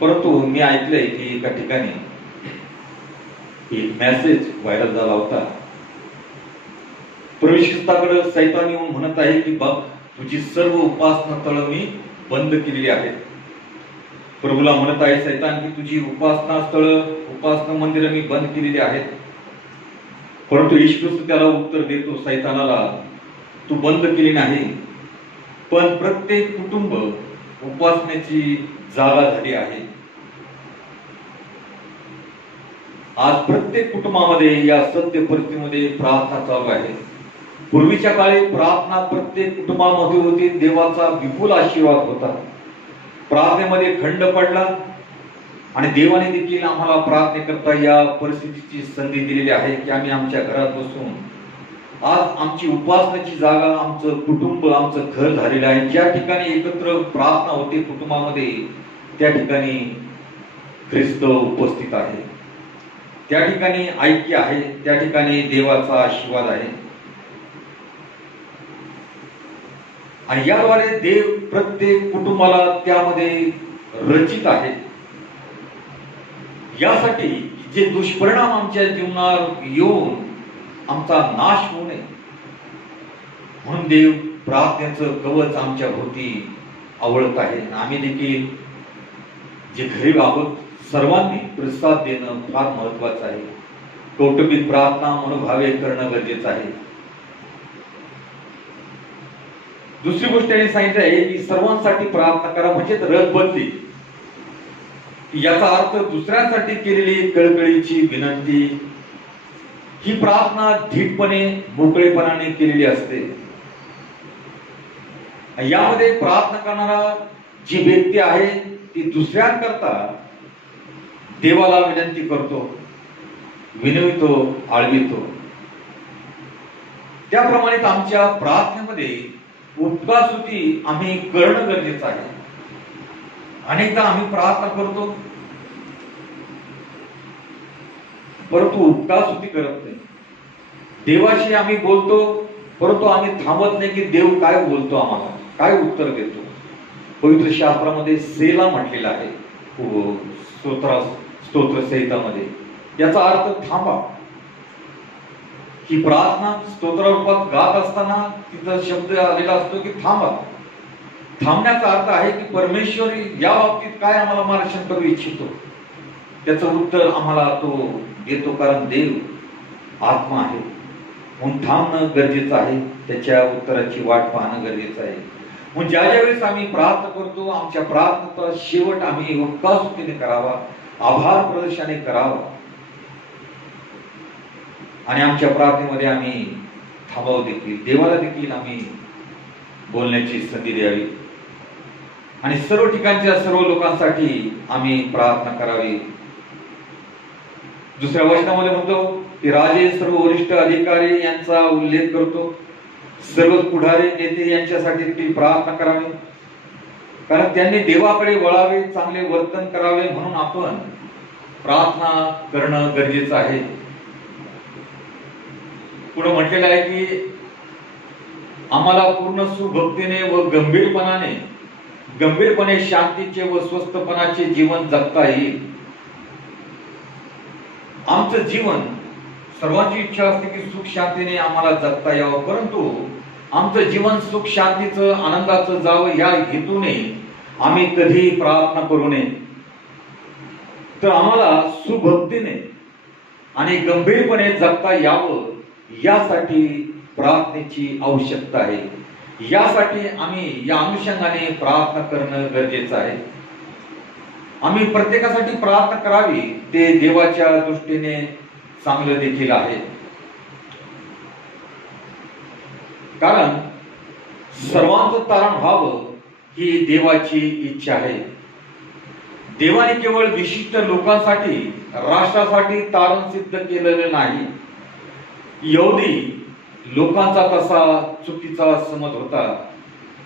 परंतु मी ऐकलंय की एका ठिकाणी एक मेसेज व्हायरल झाला होता. प्रभू ख्रिस्ताकडे सैतान येऊन म्हणत आहे की बघ, तुझी सर्व उपासना तळ मी बंद केलेली आहेत. प्रभूला म्हणत आहे सैतान की तुझी उपासना स्थळ, उपासना मंदिर मी बंद केलेली आहेत. परंतु येशू ख्रिस्त त्याला उत्तर देतो सैतानाला, तू बंद केली नाही, पण प्रत्येक कुटुंब उपासनेची जागा झाली आहे. आज प्रत्येक कुटुंबामध्ये या सत्य परिस्थितीमध्ये प्रार्थना चालू आहे. पूर्वीच्या काळी प्रार्थना प्रत्येक कुटुंबामध्ये होती. देवाचा विपुल आशीर्वाद होता. प्रार्थनेमध्ये खंड पडला आणि देवाने देखील आम्हाला प्रार्थनेकरता या परिस्थितीची संधी दिलेली आहे की आम्ही आमच्या घरात बसून आज आमची उपासनाची जागा, आमचं कुटुंब, आमचं घर झालेलं आहे. ज्या ठिकाणी एकत्र प्रार्थना होते कुटुंबामध्ये, त्या ठिकाणी ख्रिस्त उपस्थित आहे, त्या ठिकाणी ऐक्य आहे, त्या ठिकाणी देवाचा आशीर्वाद आहे. आणि याद्वारे देव प्रत्येक कुटुंबाला त्यामध्ये रचित आहे. यासाठी जे दुष्परिणाम आमच्या जीवनावर येऊन आमचा नाश होऊ नये म्हणून देव प्रार्थनेचं कवच आमच्या भोवती आवळत आहे. आम्ही देखील जे घरी आहोत सर्वांनी प्रतिसाद देणं फार महत्वाचं आहे. कौटुंबिक प्रार्थना मनोभावे करणं गरजेचं आहे. दुसरी गोष्ट त्यांनी सांगितलं आहे की सर्वांसाठी प्रार्थना करा, म्हणजे रग बदली. याचा अर्थ दुसऱ्यांसाठी केलेली कळकळीची विनंती ही प्रार्थना धीटपणे, मोकळेपणाने केलेली असते. यामध्ये प्रार्थना करणारा जी व्यक्ती आहे ती दुसऱ्यांकरता देवाला विनंती करतो, विनवितो, आळवितो. त्याप्रमाणे आमच्या प्रार्थनेमध्ये उपकासुती आम्ही करणं गरजेचं आहे. अनेकदा आम्ही प्रार्थना करतो परंतु उपकासुती करत नाही. देवाशी आम्ही बोलतो परंतु आम्ही थांबत नाही की देव काय बोलतो, आम्हाला काय उत्तर देतो. पवित्र शास्त्रामध्ये सेला म्हटलेला आहे स्तोत्र संहितामध्ये. याचा अर्थ थांबा. ही प्रार्थना स्तोत्र रूपात गात असताना तिचा शब्द आलेला असतो की थांबा. थांबण्याचा अर्थ आहे की परमेश्वर या बाबतीत काय आम्हाला मार्गदर्शन करू इच्छितो त्याचं उत्तर आम्हाला तो देतो, कारण देव आत्मा आहे म्हणून थांबणं गरजेचं आहे. त्याच्या उत्तराची वाट पाहणं गरजेचं आहे. म्हणून ज्या वेळेस आम्ही प्रार्थना करतो आमच्या प्रार्थनेचा शेवट आम्ही उपकासुतीने करावा, आभार प्रदर्शनाने करावा आणि आमच्या प्रार्थनेमध्ये आम्ही थांबावं देखील. देवाला देखील आम्ही बोलण्याची संधी द्यावी आणि सर्व ठिकाणच्या सर्व लोकांसाठी आम्ही प्रार्थना करावी. दुसऱ्या वचनामध्ये म्हणतो की राजे, सर्व वरिष्ठ अधिकारी यांचा उल्लेख करतो. सर्व पुढारी नेते यांच्यासाठी ती प्रार्थना करावी, कारण त्यांनी देवाकडे वळावे, चांगले वर्तन करावे म्हणून आपण प्रार्थना करणं गरजेचं आहे. पुढे म्हटलेलं आहे की आम्हाला पूर्ण सुभक्तीने व गंभीरपणे शांतीचे व स्वस्थपणाचे जीवन जगता येईल. आमचं जीवन, सर्वांची इच्छा असते की सुख शांतीने आम्हाला जगता यावं, परंतु आमचं जीवन सुख शांतीचं, आनंदाचं जावं या हेतूने आम्ही कधी प्रार्थना करू नये. तर आम्हाला सुभक्तीने आणि गंभीरपणे जगता यावं यासाठी प्रार्थनेची आवश्यकता आहे. यासाठी आम्ही या अनुषंगाने प्रार्थना करणं गरजेचं आहे. आम्ही प्रत्येकासाठी प्रार्थना करावी, ते देवाच्या दृष्टीने चांगलं देखील आहे. कारण सर्वांचं तारण व्हावं ही देवाची इच्छा आहे. देवाने केवळ विशिष्ट लोकांसाठी, राष्ट्रासाठी तारण सिद्ध केलेलं नाही. यहुदी लोकांचा तसा चुकीचा समज होता,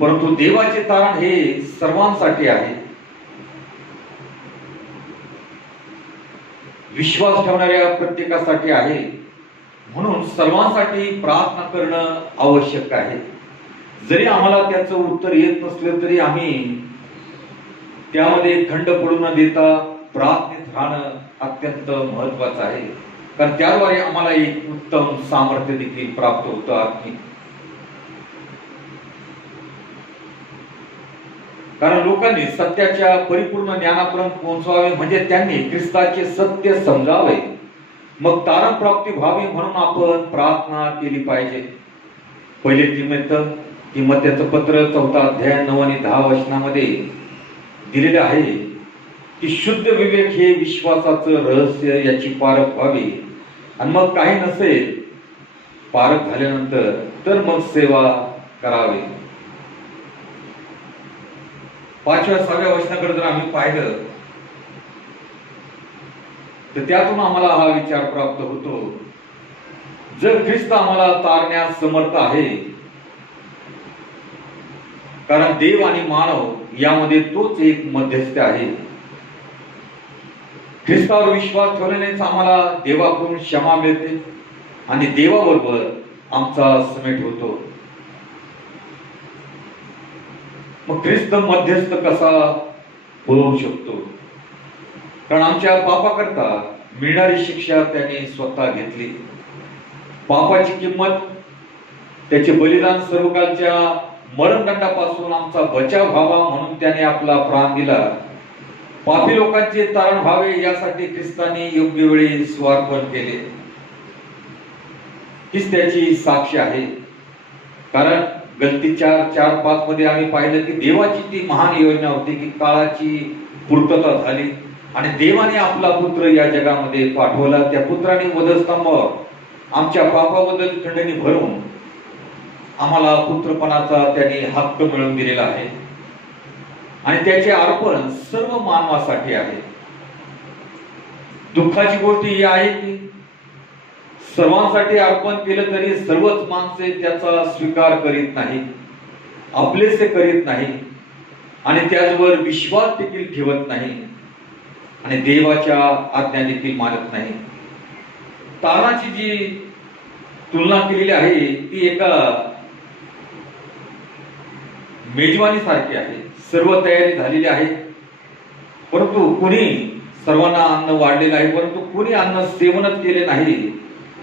परंतु देवाचे तारण हे सर्वांसाठी आहे. विश्वास ठेवणाऱ्या प्रत्येकासाठी आहे. म्हणून सर्वांसाठी प्रार्थना करणं आवश्यक आहे. जरी आम्हाला त्याचं उत्तर येत नसलं तरी आम्ही त्यामध्ये खंड पडू न देता प्रार्थनेत राहणं अत्यंत महत्वाचं आहे. कारण त्याद्वारे आम्हाला एक उत्तम सामर्थ्य देखील प्राप्त होतं आत्मिक. कारण लोकांनी सत्याच्या परिपूर्ण ज्ञानापर्यंत पोहोचावे, म्हणजे त्यांनी ख्रिस्ताचे सत्य समजावे, मग तारण प्राप्ती व्हावी म्हणून आपण प्रार्थना केली पाहिजे. पहिले तिमोथेचं पत्र 4 अध्याय 9 आणि 10 वचनामध्ये दिलेलं आहे की शुद्ध विवेक हे विश्वासाचं रहस्य याची पारख व्हावी, आणि मग काही नसेल पारख झाल्यानंतर तर मग सेवा करावी. 5व्या-6व्या वचनाकडे जर आम्ही पाहिलं तर त्यातून आम्हाला हा विचार प्राप्त होतो, जर ख्रिस्त आम्हाला तारण्यास समर्थ आहे, कारण देव आणि मानव यामध्ये तोच एक मध्यस्थ आहे. ख्रिस्तावर विश्वास ठेवल्यानेच आम्हाला देवाकडून क्षमा मिळते आणि देवाबरोबर आमचा समेट होतो. मग ख्रिस्त मध्यस्थ कसा होऊ शकतो? कारण आमच्या पापाकरता मिळणारी शिक्षा त्याने स्वतः घेतली. पापाची किंमत, त्याचे बलिदान, सर्वकालच्या मरणदंडापासून आमचा बचाव व्हावा म्हणून त्याने आपला प्राण दिला. पापी लोकांचे तारण व्हावे यासाठी ख्रिस्ताने योग्य वेळी स्वार्पण केले. हीच त्याची साक्ष आहे. कारण गलती 4:4-5 मध्ये आम्ही पाहिलं की देवाची ती महान योजना होती की काळाची पूर्तता झाली आणि देवाने आपला पुत्र या जगामध्ये पाठवला. त्या पुत्राने वधस्तंभावर आमच्या पापाबद्दल खंडणी भरून आम्हाला पुत्रपणाचा त्याने हक्क मिळवून दिलेला आहे आणि त्याचे अर्पण सर्व मानवासाठी आहे. दुःखाची गोष्ट ही आहे की सर्वांसाठी अर्पण केलं तरी सर्वच माणसे त्याचा स्वीकार करीत नाही, आपलेसे करीत नाही आणि त्याचवर विश्वास देखील ठेवत नाही आणि देवाच्या आज्ञा देखील मानत नाही. तारणाची जी तुलना केलेली आहे ती एका मेजवानी सारखी आहे. सर्व तयारी झालेली आहे, परंतु कुणी सर्वांना अन्न वाढलेलं आहे, परंतु कुणी अन्न सेवनच केले नाही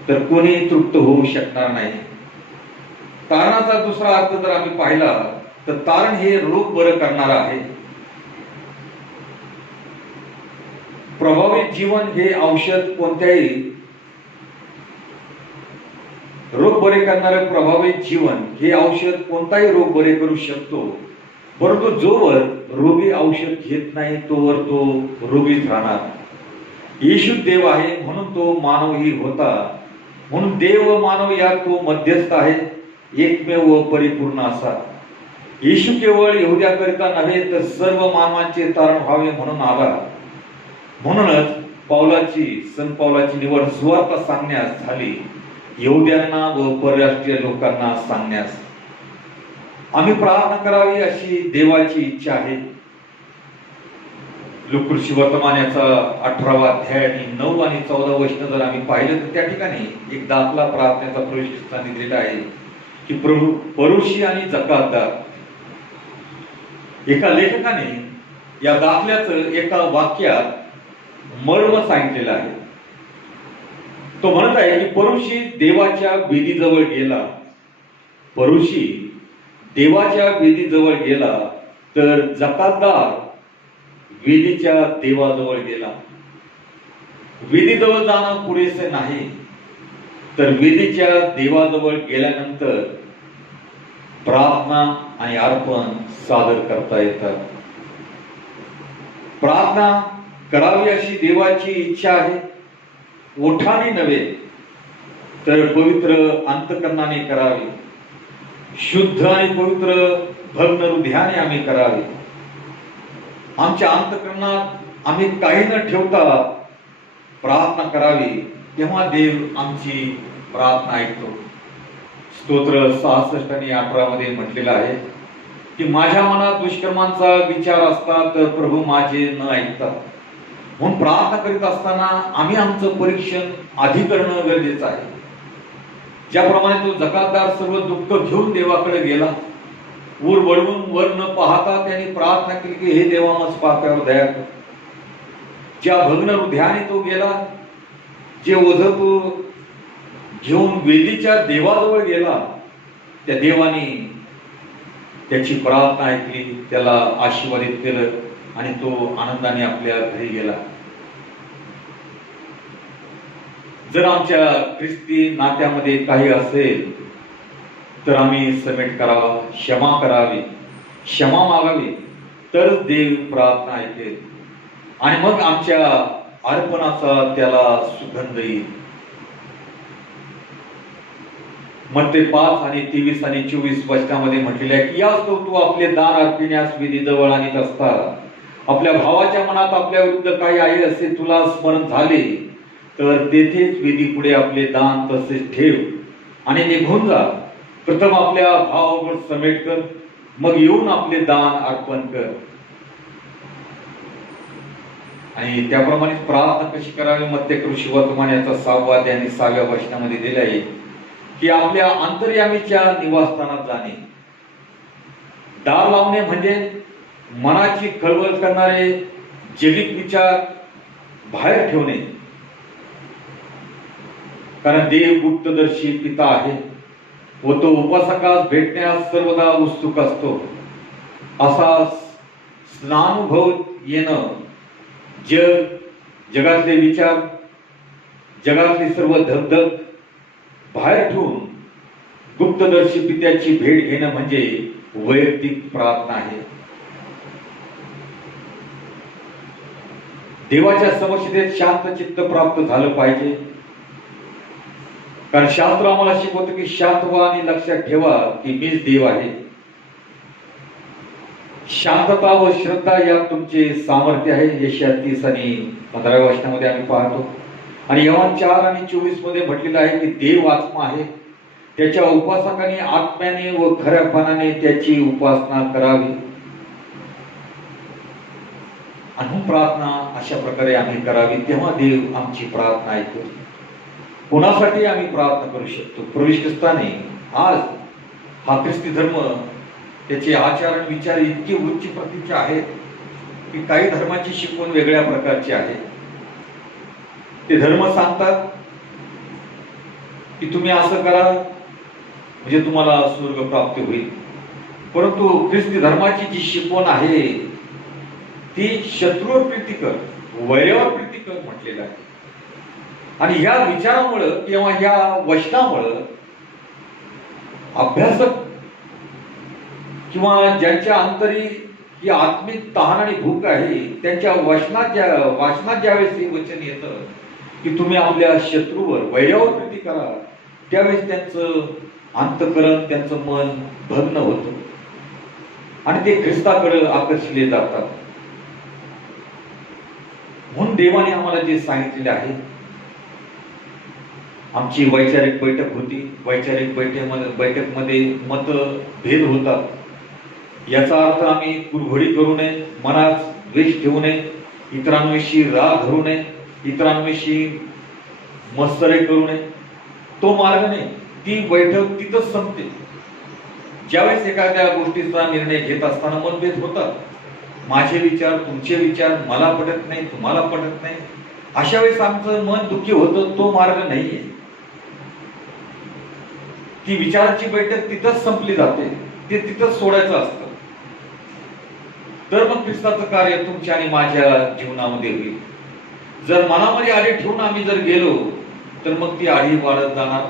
तर कोणी तृप्त होऊ शकणार नाही. तारणाचा दुसरा अर्थ जर आम्ही पाहिला तर तारण हे रोग बरं करणार आहे. प्रभावित जीवन हे औषध कोणत्याही रोग बरे करणारे प्रभावित जीवन हे औषध कोणताही रोग बरे करू शकतो, परंतु जोवर रोगी औषध घेत नाही तोवर तो रोगीच राहणार. येशू देव आहे म्हणून तो मानवही होता, म्हणून देव व मानव यात तो मध्यस्थ आहे, एकमेव व परिपूर्ण असा. येशू केवळ यहुद्याकरिता नव्हे तर सर्व मानवांचे तारण व्हावे म्हणून आला. म्हणूनच संत पौलाची निवड सुवार्ता सांगण्यास झाली, यहुद्यांना व परराष्ट्रीय लोकांना सांगण्यास. आम्ही प्रार्थना करावी अशी देवाची इच्छा आहे. लुकर्षी वर्तमानाचा 18वा अध्याय आणि 9 आणि 14 वचन जर आम्ही पाहिलं तर त्या ठिकाणी एक दाखला प्रार्थनेचा प्रवेश ख्रिस्ताने दिलेला आहे की प्रभू परोशी आणि जकातदार. एका लेखकाने या दाखल्याचं एका वाक्यात मर्म सांगितलेलं आहे. तो म्हणत आहे की परोशी देवाच्या वेदीजवळ गेला, परोशी देवाच्या वेदीजवळ गेला तर जकातदार वेदीच्या देवाजवळ गेला. वेदीजवळ जाणं पुरेसे नाही तर वेदीच्या देवाजवळ गेल्यानंतर प्रार्थना आणि अर्पण सादर करता येतात. प्रार्थना करावी अशी देवाची इच्छा आहे. ओठाने नव्हे तर पवित्र अंतकरणाने करावी. शुद्ध आणि पवित्र भग्न हृदयाने आम्ही करावे. आमच्या अंतकरणात आम्ही काही न ठेवता प्रार्थना करावी, तेव्हा देव आमची प्रार्थना ऐकतो. स्तोत्र 66 आणि 18 मध्ये म्हटलेलं आहे की माझ्या मनात दुष्कर्मांचा विचार असता तर प्रभू माझे न ऐकतात. म्हणून प्रार्थना करीत असताना आम्ही आमचं परीक्षण आधी करणं गरजेचं आहे. ज्याप्रमाणे तो जकातदार सर्व दुःख घेऊन देवाकडे गेला, ऊर वळवून वर न पाहता त्यांनी प्रार्थना केली की हे देवा मज पाप्यावर दया कर. ज्या भग्न हृदयाने तो गेला, जे ओझ तो घेऊन वेदीच्या देवाजवळ गेला, त्या देवाने त्याची प्रार्थना ऐकली, त्याला आशीर्वादित केलं आणि तो आनंदाने आपल्या घरी गेला. जर आमच्या ख्रिस्ती नात्यामध्ये काही असेल तर आम्ही समेट करावा, क्षमा करावी, क्षमा मागावी, तरच देव प्रार्थना ऐकेल आणि मग आमच्या अर्पणाचा त्याला सुगंध येईल. मत्ते 5 आणि 23 आणि 24 वचनामध्ये म्हटलेले आहे की यास्तव तू आपले दान अर्पिण्यास विधी जवळ आणीत असता आपल्या भावाच्या मनात आपल्या विरुद्ध काही आहे असे तुला स्मरण झाले तर तेथेच विधी पुढे आपले दान तसेच ठेव आणि निघून जा. प्रथम आपल्या भावावर समेट कर, मग येऊन आपले दान अर्पण कर. आणि त्याप्रमाणे प्रार्थना कशी करावी मत्ते कृषी वर्तमान याचा 6व्या अध्याय आणि 6व्या वचनामध्ये दिले आहे की आपल्या अंतर्यामीच्या निवासस्थानात जाणे. दार लावणे म्हणजे मनाची खळबळ करणारे जगिक विचार बाहेर ठेवणे. कारण देव गुप्तदर्शी पिता आहे व तो उपासकास भेटण्यास सर्वदा उत्सुक असतो. असा स्नानुभव येणं, जगातले विचार, जगातली सर्व धगधग बाहेर ठेवून गुप्तदर्शी पित्याची भेट घेणं म्हणजे वैयक्तिक प्रार्थना आहे. देवाच्या समक्षतेत शांत चित्त प्राप्त झालं पाहिजे. कारण शास्त्र आम्हाला शिकवतं की शांत व्हा आणि लक्षात ठेवा की मीच देव आहे. शांतता व श्रद्धा यात तुमचे सामर्थ्य आहे. यशाया 30 आणि 15व्या वचनामध्ये आम्ही पाहतो. आणि योहान 4 आणि 24 मध्ये म्हटलेलं आहे की देव आत्मा आहे, त्याच्या उपासकाने आत्म्याने व खऱ्यापणाने त्याची उपासना करावी. आणि प्रार्थना अशा प्रकारे आम्ही करावी, तेव्हा देव आमची प्रार्थना ऐकतो. कोणासाठी आम्ही प्रार्थना करू शकतो? प्रभू ख्रिस्ताने आज हा ख्रिस्ती धर्म, त्याचे आचार आणि विचार इतके उच्च प्रतीचे आहेत की काही धर्माची शिकवण वेगळ्या प्रकारची आहे. ते धर्म सांगतात की तुम्ही असं करा म्हणजे तुम्हाला स्वर्ग प्राप्ती होईल. परंतु ख्रिस्ती धर्माची जी शिकवण आहे ती शत्रूवर प्रीती कर, वैरावर प्रीती कर म्हटलेलं आहे. आणि ह्या विचारामुळं किंवा ह्या वचनामुळं अभ्यासक किंवा ज्यांच्या अंतरी ही आत्मिक तहान आणि भूक आहे त्यांच्या वाचनात ज्यावेळेस हे वचन येतं की तुम्ही आपल्या शत्रूवर वैरावर प्रीती करा, त्यावेळेस त्यांचं अंतःकरण, त्यांचं मन भग्न होतं आणि ते ख्रिस्ताकडे आकर्षिले जातात. म्हणून देवाने आम्हाला जे सांगितलेले आहे, आमची वैचारिक बैठक होती, वैचारिक बैठकमध्ये मतभेद होतात. याचा अर्थ आम्ही कुरघोडी करू नये, मनात द्वेष ठेवू नये, इतरांविषयी राग धरू नये, इतरांविषयी मत्सरी करू नये. तो मार्ग नाही. ती बैठक तिथंच संपते. ज्यावेळेस एखाद्या गोष्टीचा निर्णय घेत असताना मतभेद होतात, माझे विचार, तुमचे विचार, मला पटत नाही, तुम्हाला पटत नाही, अशा वेळेस आमचं मन दुःखी होतं. तो मार्ग नाहीये. ती विचाराची बैठक तिथंच संपली जाते, ते तिथंच सोडायचं असतं. तर मग ख्रिस्ताचं कार्य तुमच्या आणि माझ्या जीवनामध्ये होईल. जर मनामध्ये आडी ठेवून आम्ही जर गेलो तर मग ती आडी वाढत जाणार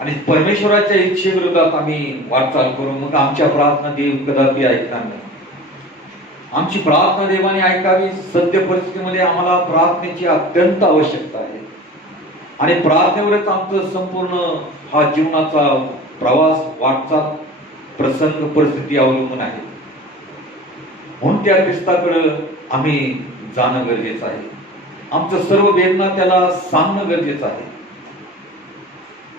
आणि परमेश्वराच्या इच्छेविरोधात आम्ही वाटचाल करू. मग आमच्या प्रार्थना देव कदापि ऐकणार नाही. आमची प्रार्थना देवाने ऐकावी. सद्य परिस्थितीमध्ये आम्हाला प्रार्थनेची अत्यंत आवश्यकता आहे आणि प्रार्थनेवरच आमचं संपूर्ण हा जीवनाचा प्रवास, वाटचाल, प्रसंग, परिस्थिती अवलंबून आहे. म्हणून त्या ख्रिस्ताकडे आम्ही जाणं गरजेचं आहे. आमचं सर्व वेदना त्याला सांगणं गरजेचं आहे.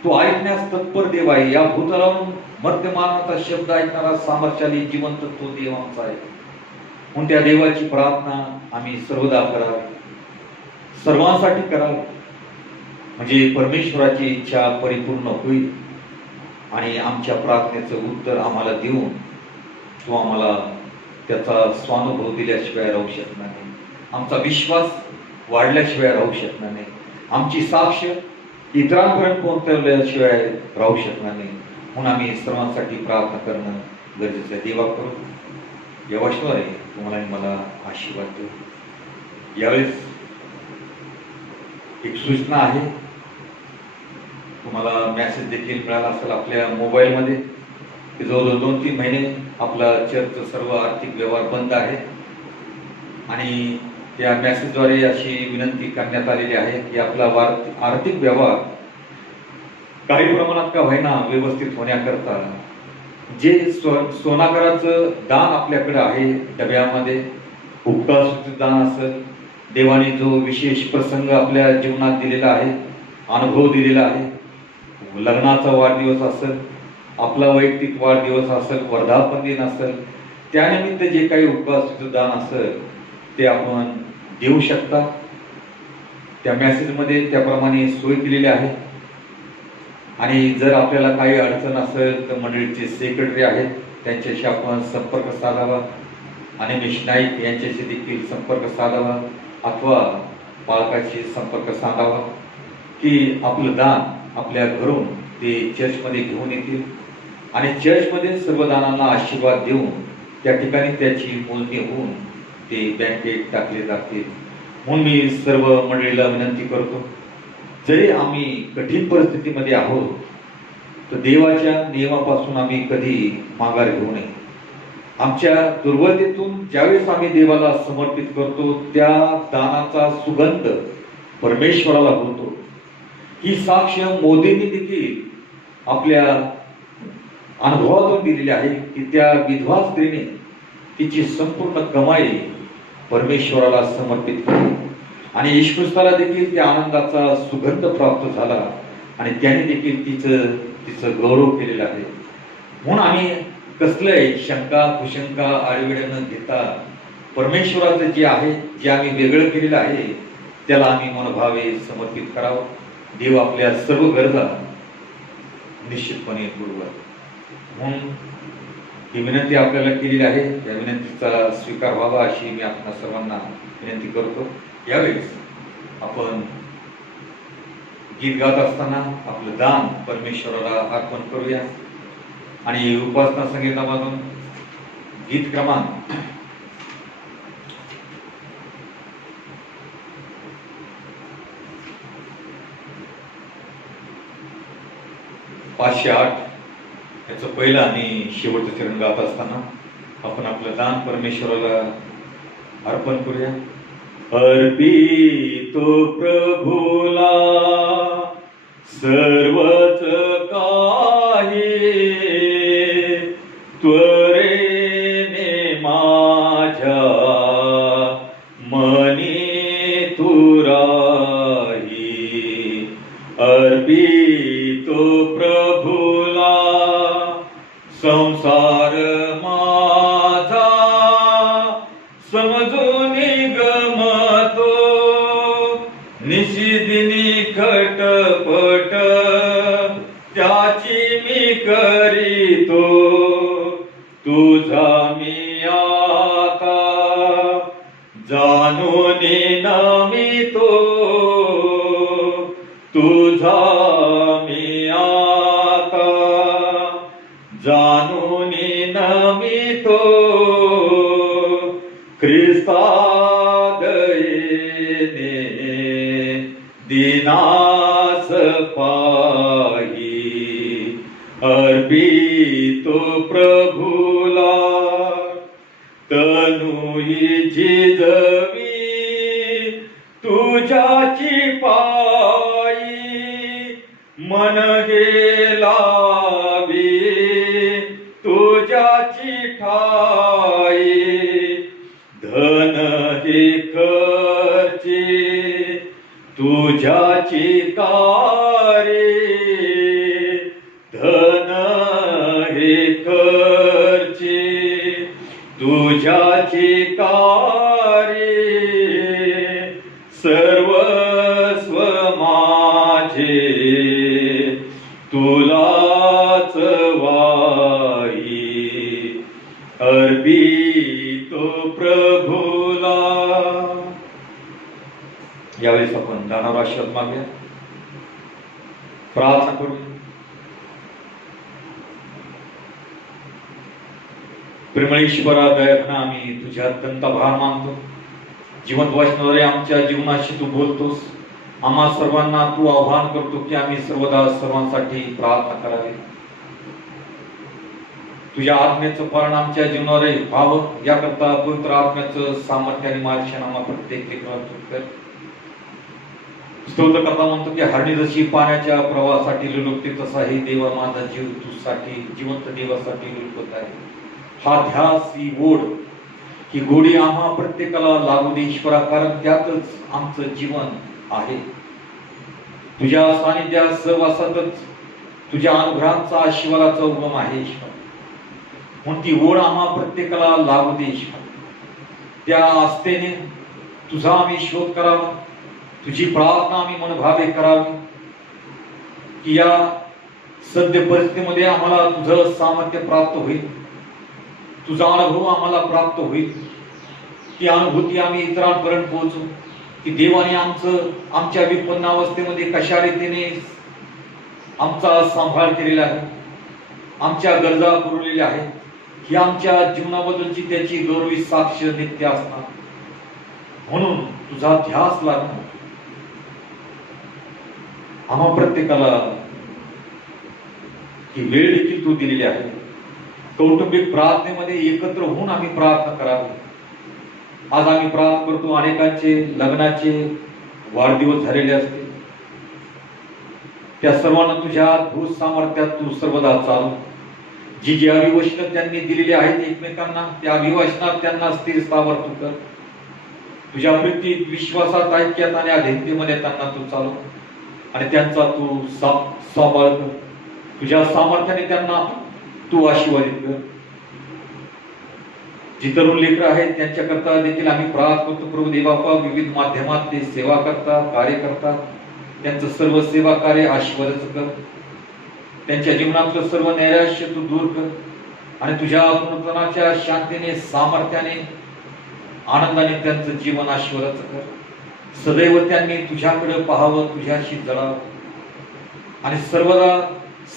तो ऐकण्यास तत्पर देव आहे. या भूतलावरून मर्त्यमानाचा शब्द ऐकणारा सामर्थ्याने जिवंत तो देव आमचा आहे. म्हणून त्या देवाची प्रार्थना आम्ही सर्वदा करावी, सर्वांसाठी करावी, म्हणजे परमेश्वराची इच्छा परिपूर्ण होईल आणि आमच्या प्रार्थनेचं उत्तर आम्हाला देऊन तो आम्हाला त्याचा स्वानुभव दिल्याशिवाय राहू शकणार नाही. आमचा विश्वास वाढल्याशिवाय राहू शकणार नाही. आमची साक्ष इतरांपर्यंत पोहोचवल्याशिवाय राहू शकणार नाही. म्हणून आम्ही सर्वांसाठी प्रार्थना करणं गरजेचं आहे. देवा करू या वचनाद्वारे तुम्हाला मला आशीर्वाद देऊ. यावेळेस एक सूचना आहे. तुम्हाला मेसेज देखील मिळाला असेल आपल्या मोबाईलमध्ये की जवळजवळ 2-3 महिने आपला चर्चचं सर्व आर्थिक व्यवहार बंद आहे आणि त्या मेसेजद्वारे अशी विनंती करण्यात आलेली आहे की आपला आर्थिक व्यवहार काही प्रमाणात का होईना व्यवस्थित होण्याकरता जे सोनाकराचं दान आपल्याकडे आहे डब्यामध्ये, उपकाराचं दान असेल, देवाने जो विशेष प्रसंग आपल्या जीवनात दिलेला आहे, अनुभव दिलेला आहे, लग्नाचा वाढदिवस असेल, आपला वैयक्तिक वाढदिवस असेल, वर्धापन दिन असेल, त्यानिमित्त जे काही उपकाराचं दान असेल ते आपण देऊ शकता. त्या मेसेजमध्ये त्याप्रमाणे सोय केलेली आहे. आणि जर आपल्याला काही अडचण असेल तर मंडळीचे सेक्रेटरी आहेत, त्यांच्याशी आपण संपर्क साधावा. अनिमेश नाईक यांच्याशी देखील संपर्क साधावा अथवा पालकाशी संपर्क साधावा की आपलं दान आपल्या घरून ते चर्चमध्ये घेऊन येतील आणि चर्चमध्ये सर्व दानांना आशीर्वाद देऊन त्या ठिकाणी त्याची मोजणी होऊन ते बँकेत टाकले जातील. म्हणून मी सर्व मंडळीला विनंती करतो, जरी आम्ही कठीण परिस्थितीमध्ये आहोत तर देवाच्या नियमापासून आम्ही कधी माघार घेऊ नये. आमच्या दुर्बलतेतून ज्यावेळेस आम्ही देवाला समर्पित करतो त्या दानाचा सुगंध परमेश्वराला होतो. ही साक्ष मोदींनी देखील आपल्या अनुभवातून दिलेली आहे की त्या विधवा स्त्रीने तिची संपूर्ण कमाई परमेश्वराला समर्पित केली आणि येशू ख्रिस्ताला देखील त्या आनंदाचा सुगंध प्राप्त झाला आणि त्याने देखील तिचं गौरव केलेला आहे. म्हणून आम्ही कसलंही शंका कुशंका आडवेळ न घेता परमेश्वराचं जे आहे, जे आम्ही वेगळं केलेलं आहे त्याला आम्ही मनोभावे समर्पित करावं. देव आपल्या सर्व गरजा निश्चितपणे पुरवेल. म्हणून ही विनंती आपल्याला केलेली आहे. या विनंतीचा स्वीकार व्हावा अशी मी आपल्या सर्वांना विनंती करतो. यावेळेस आपण गीत गात असताना आपलं दान परमेश्वराला अर्पण करूया आणि उपासना संगीतामधून गीत क्रमांक 508 याचं पहिलं आणि शेवटचं चरण गात असताना आपण आपलं दान परमेश्वराला अर्पण करूया. अर्पितो प्रभूला सर्वच काही, त्वरेने माझ्या मनी तू राही. अर्पितो प्रभूला संसार माझा समजून गमतो, निशिदिनी खटपट त्याची मी करीतो. तुझा मी आता जाणून नमितो, तुझा मी आता जाणून नमितो. ख्रिस्ता दयेने दिनास पाही. अर्पितो प्रभूला तनु झिजवी तुझ्याची पायी. मन गेलावी तुझ्याची ठाई. धन हे तारे धन हे खर्चे तुझ्याचे कार्य सर्वस्व माझे तुलाच वाही अर्पितो प्रभूला. यावेळेस आपण दानावर आशीर्वाद मागूया, प्रार्थना करूया. प्रेमळ ईश्वरा, दयाळू आम्ही तुझ्या अत्यंत आभार मानतो. जिवंत वचनाद्वारे आमच्या जीवनाशी तू बोलतोस. आम्हा सर्वांना तू आवाहन करतो की आम्ही सर्वदा सर्वांसाठी प्रार्थना करावी. तुझ्या आत्म्याचं पालन आमच्या जीवनावर व्हावं याकरता पवित्र आत्म्याचं सामर्थ्य आणि मार्गदर्शन आम्हा प्रत्येक लेकराला स्तोत्र करता म्हणतो की हरणी जशी पाण्याच्या प्रवाहासाठी लुलुकते तसाही देवा माझा जीव तुझ्यासाठी जिवंत देवासाठी लुलकत आहे. हा ध्यास, ही ओढ, ही गोडी आम्हा प्रत्येकाला लागू दे ईश्वरा, कारण त्यातच आमचं जीवन आहे. तुझ्या सानिध्यात सहवासातच तुझ्या अनुग्रहांचा आशीर्वादाचा उगम आहे ईश्वर. म्हणून ती ओढ आम्हा प्रत्येकाला लागू दे ईश्वर. त्या आस्थेने तुझा आम्ही शोध करावा, तुझी प्रार्थना आम्ही मनभावे करावी की या सद्य परिस्थितीमध्ये आम्हाला तुझं सामर्थ्य प्राप्त होईल, तुझा अनुभव आम्हाला प्राप्त होईल. ती अनुभूती आम्ही इतरांपर्यंत पोहोचू की देवाने आमच्या विपन्न अवस्थेमध्ये कशा रीतीने आमचा सांभाळ केलेला आहे, आमच्या गरजा पुरवलेल्या आहेत, ही आमच्या जीवनाबद्दलची त्याची गौरवी साक्ष नित्य असणार. म्हणून तुझा ध्यास लागणार. आम्हा प्रत्येकाला ही वेळ देखील तू दिलेली आहे. कौटुंबिक प्रार्थनेमध्ये एकत्र होऊन आम्ही प्रार्थना करावी. आज आम्ही प्रार्थना करतो, अनेकांचे लग्नाचे वाढदिवस झालेले असते. त्या सर्वांना तुझ्या अद्भुत सामर्थ्यात तू सर्वदा चालव. जी जी अभिवचनं त्यांनी दिलेली आहेत एकमेकांना, त्या अभिवचनात त्यांना स्थिर स्थावर तू कर. तुझ्या प्रीतीत, विश्वासात, ऐक्यात आणि अधीनतेमध्ये त्यांना तू चालव आणि त्यांचा तू सांभाळ कर. तुझ्या सामर्थ्याने त्यांना तू आशीर्वादित कर. जी तरुण लेकरं आहेत त्यांच्याकरता देखील आम्ही प्रार्थना करतो प्रभू देवापा. विविध माध्यमात ते सेवा करतात, कार्य करतात. त्यांचं सर्व सेवा कार्य आशीर्वादाचं कर. त्यांच्या जीवनातलं सर्व नैराश्य तू दूर कर आणि तुझ्या पूर्णपणाच्या शांतीने, सामर्थ्याने, आनंदाने त्यांचं जीवन आशीर्वादाचं कर. सदैव त्यांनी तुझ्याकडे पाहावं, तुझ्याशी जळावं आणि सर्वदा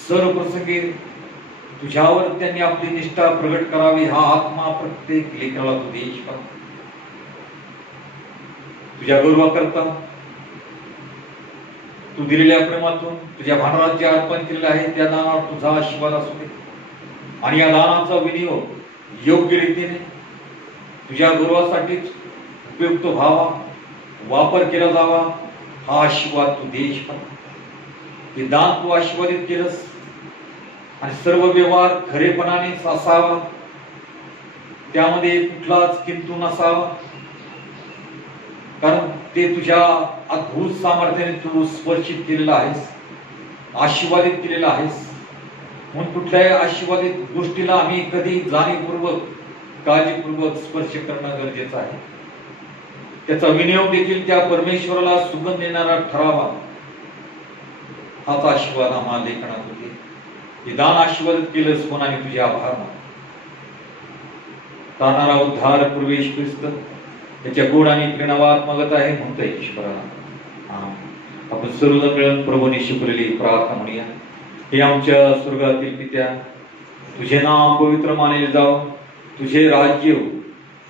सर्व प्रसंगी तुझ्यावर त्यांनी आपली निष्ठा प्रगट करावी. हा आत्मा प्रत्येक लेकराला तू देश कर. तुझ्या गौरवा करता तू दिलेल्या प्रेमातून तुझ्या भांडारात जे अर्पण केलेलं आहे त्या दानावर तुझा आशीर्वाद असू दे आणि या दानाचा विनियोग योग्य रीतीने तुझ्या गौरवासाठीच उपयुक्त व्हावा, वापर केला जावा. हा आशीर्वाद तू देश कर. हे दान तू आशीर्वादित केलंस आणि सर्व व्यवहार खरेपणाने असावा, त्यामध्ये कुठलाच किंतु नसावा, कारण ते तुझ्या अद्भुत सामर्थ्याने तू स्पर्शित केलेला आहेस, आशीर्वादित केलेला आहेस. म्हणून कुठल्याही आशीर्वादित गोष्टीला आम्ही कधी जाणीवपूर्वक, काळजीपूर्वक स्पर्श करणं गरजेचं आहे. त्याचा विनियोग देखील त्या परमेश्वराला सुगंध देणारा ठरावा. हाच आशीर्वाद आम्हाला लेखनात होते. हे दान आशीर्वादित केलंस म्हणून आम्ही तुझे आभार मानतो. तारणारा उद्धार प्रवेश ख्रिस्त त्याच्या गोड आणि प्रेरणावाद मागत आहे म्हणतोय ईश्वराला. आपण सर्वजण मिळून प्रभूने शिकवलेली प्रार्थना म्हणूया. हे आमच्या स्वर्गातील पित्या, तुझे नाव पवित्र मानले जाव, तुझे राज्य हो,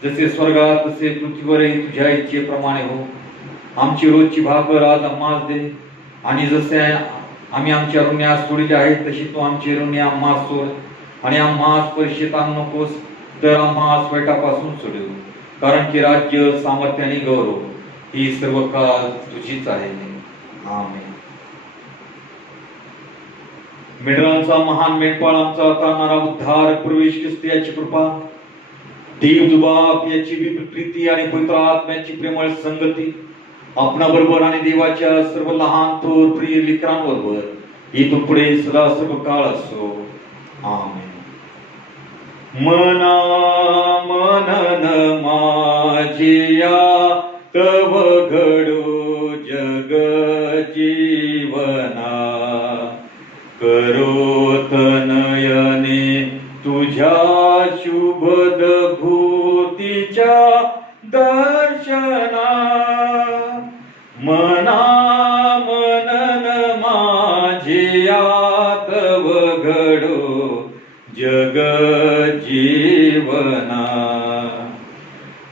जसे स्वर्गात तसे पृथ्वीवरही तुझ्या इच्छेप्रमाणे हो. आमची रोजची भाकर आज आम्हास दे आणि जसे आम्ही आमच्या ऋण्यास सोडले आहेत तशी तू आमची ऋणे आम्हास सोड आणि आम्हास परीक्षेत आणू नकोस तर आम्हास वाईटापासून सोडव, कारण की राज्य, सामर्थ्य आणि गौरव ही सर्व काळ तुझीच आहे. आमेन. मेढरांचा महान मेंढपाळ आमचा तारणारा उद्धार प्रवेश ख्रिस्त याची कृपा, देव दुबाप याची प्रीती आणि पवित्र आत्म्याची प्रेमळ संगती आपणाबरोबर आणि देवाच्या सर्व लहान थोर प्रिय लेकरांबरोबर इथून पुढे सदा सर्व काळ असो. आमेन. मना मनन माझिया तव घडो जग जीवना, करोत नयने तुझ्या शुभद भूतीच्या दर्शना. मना मनन माझिया तव घडो जग जीवना,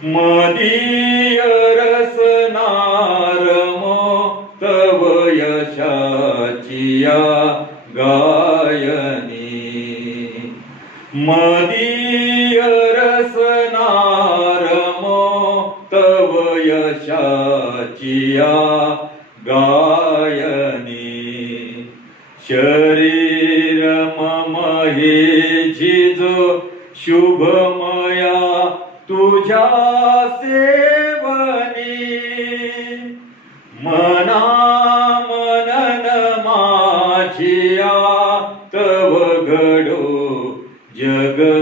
मदीय रसनार तव यशाचिया गायनी. मदीय रसनार तव यशाचिया गायनी. शरीर मम हे झिजो शुभमया तुझ्या सेवनी. मना मनन माझिया तव घडो जग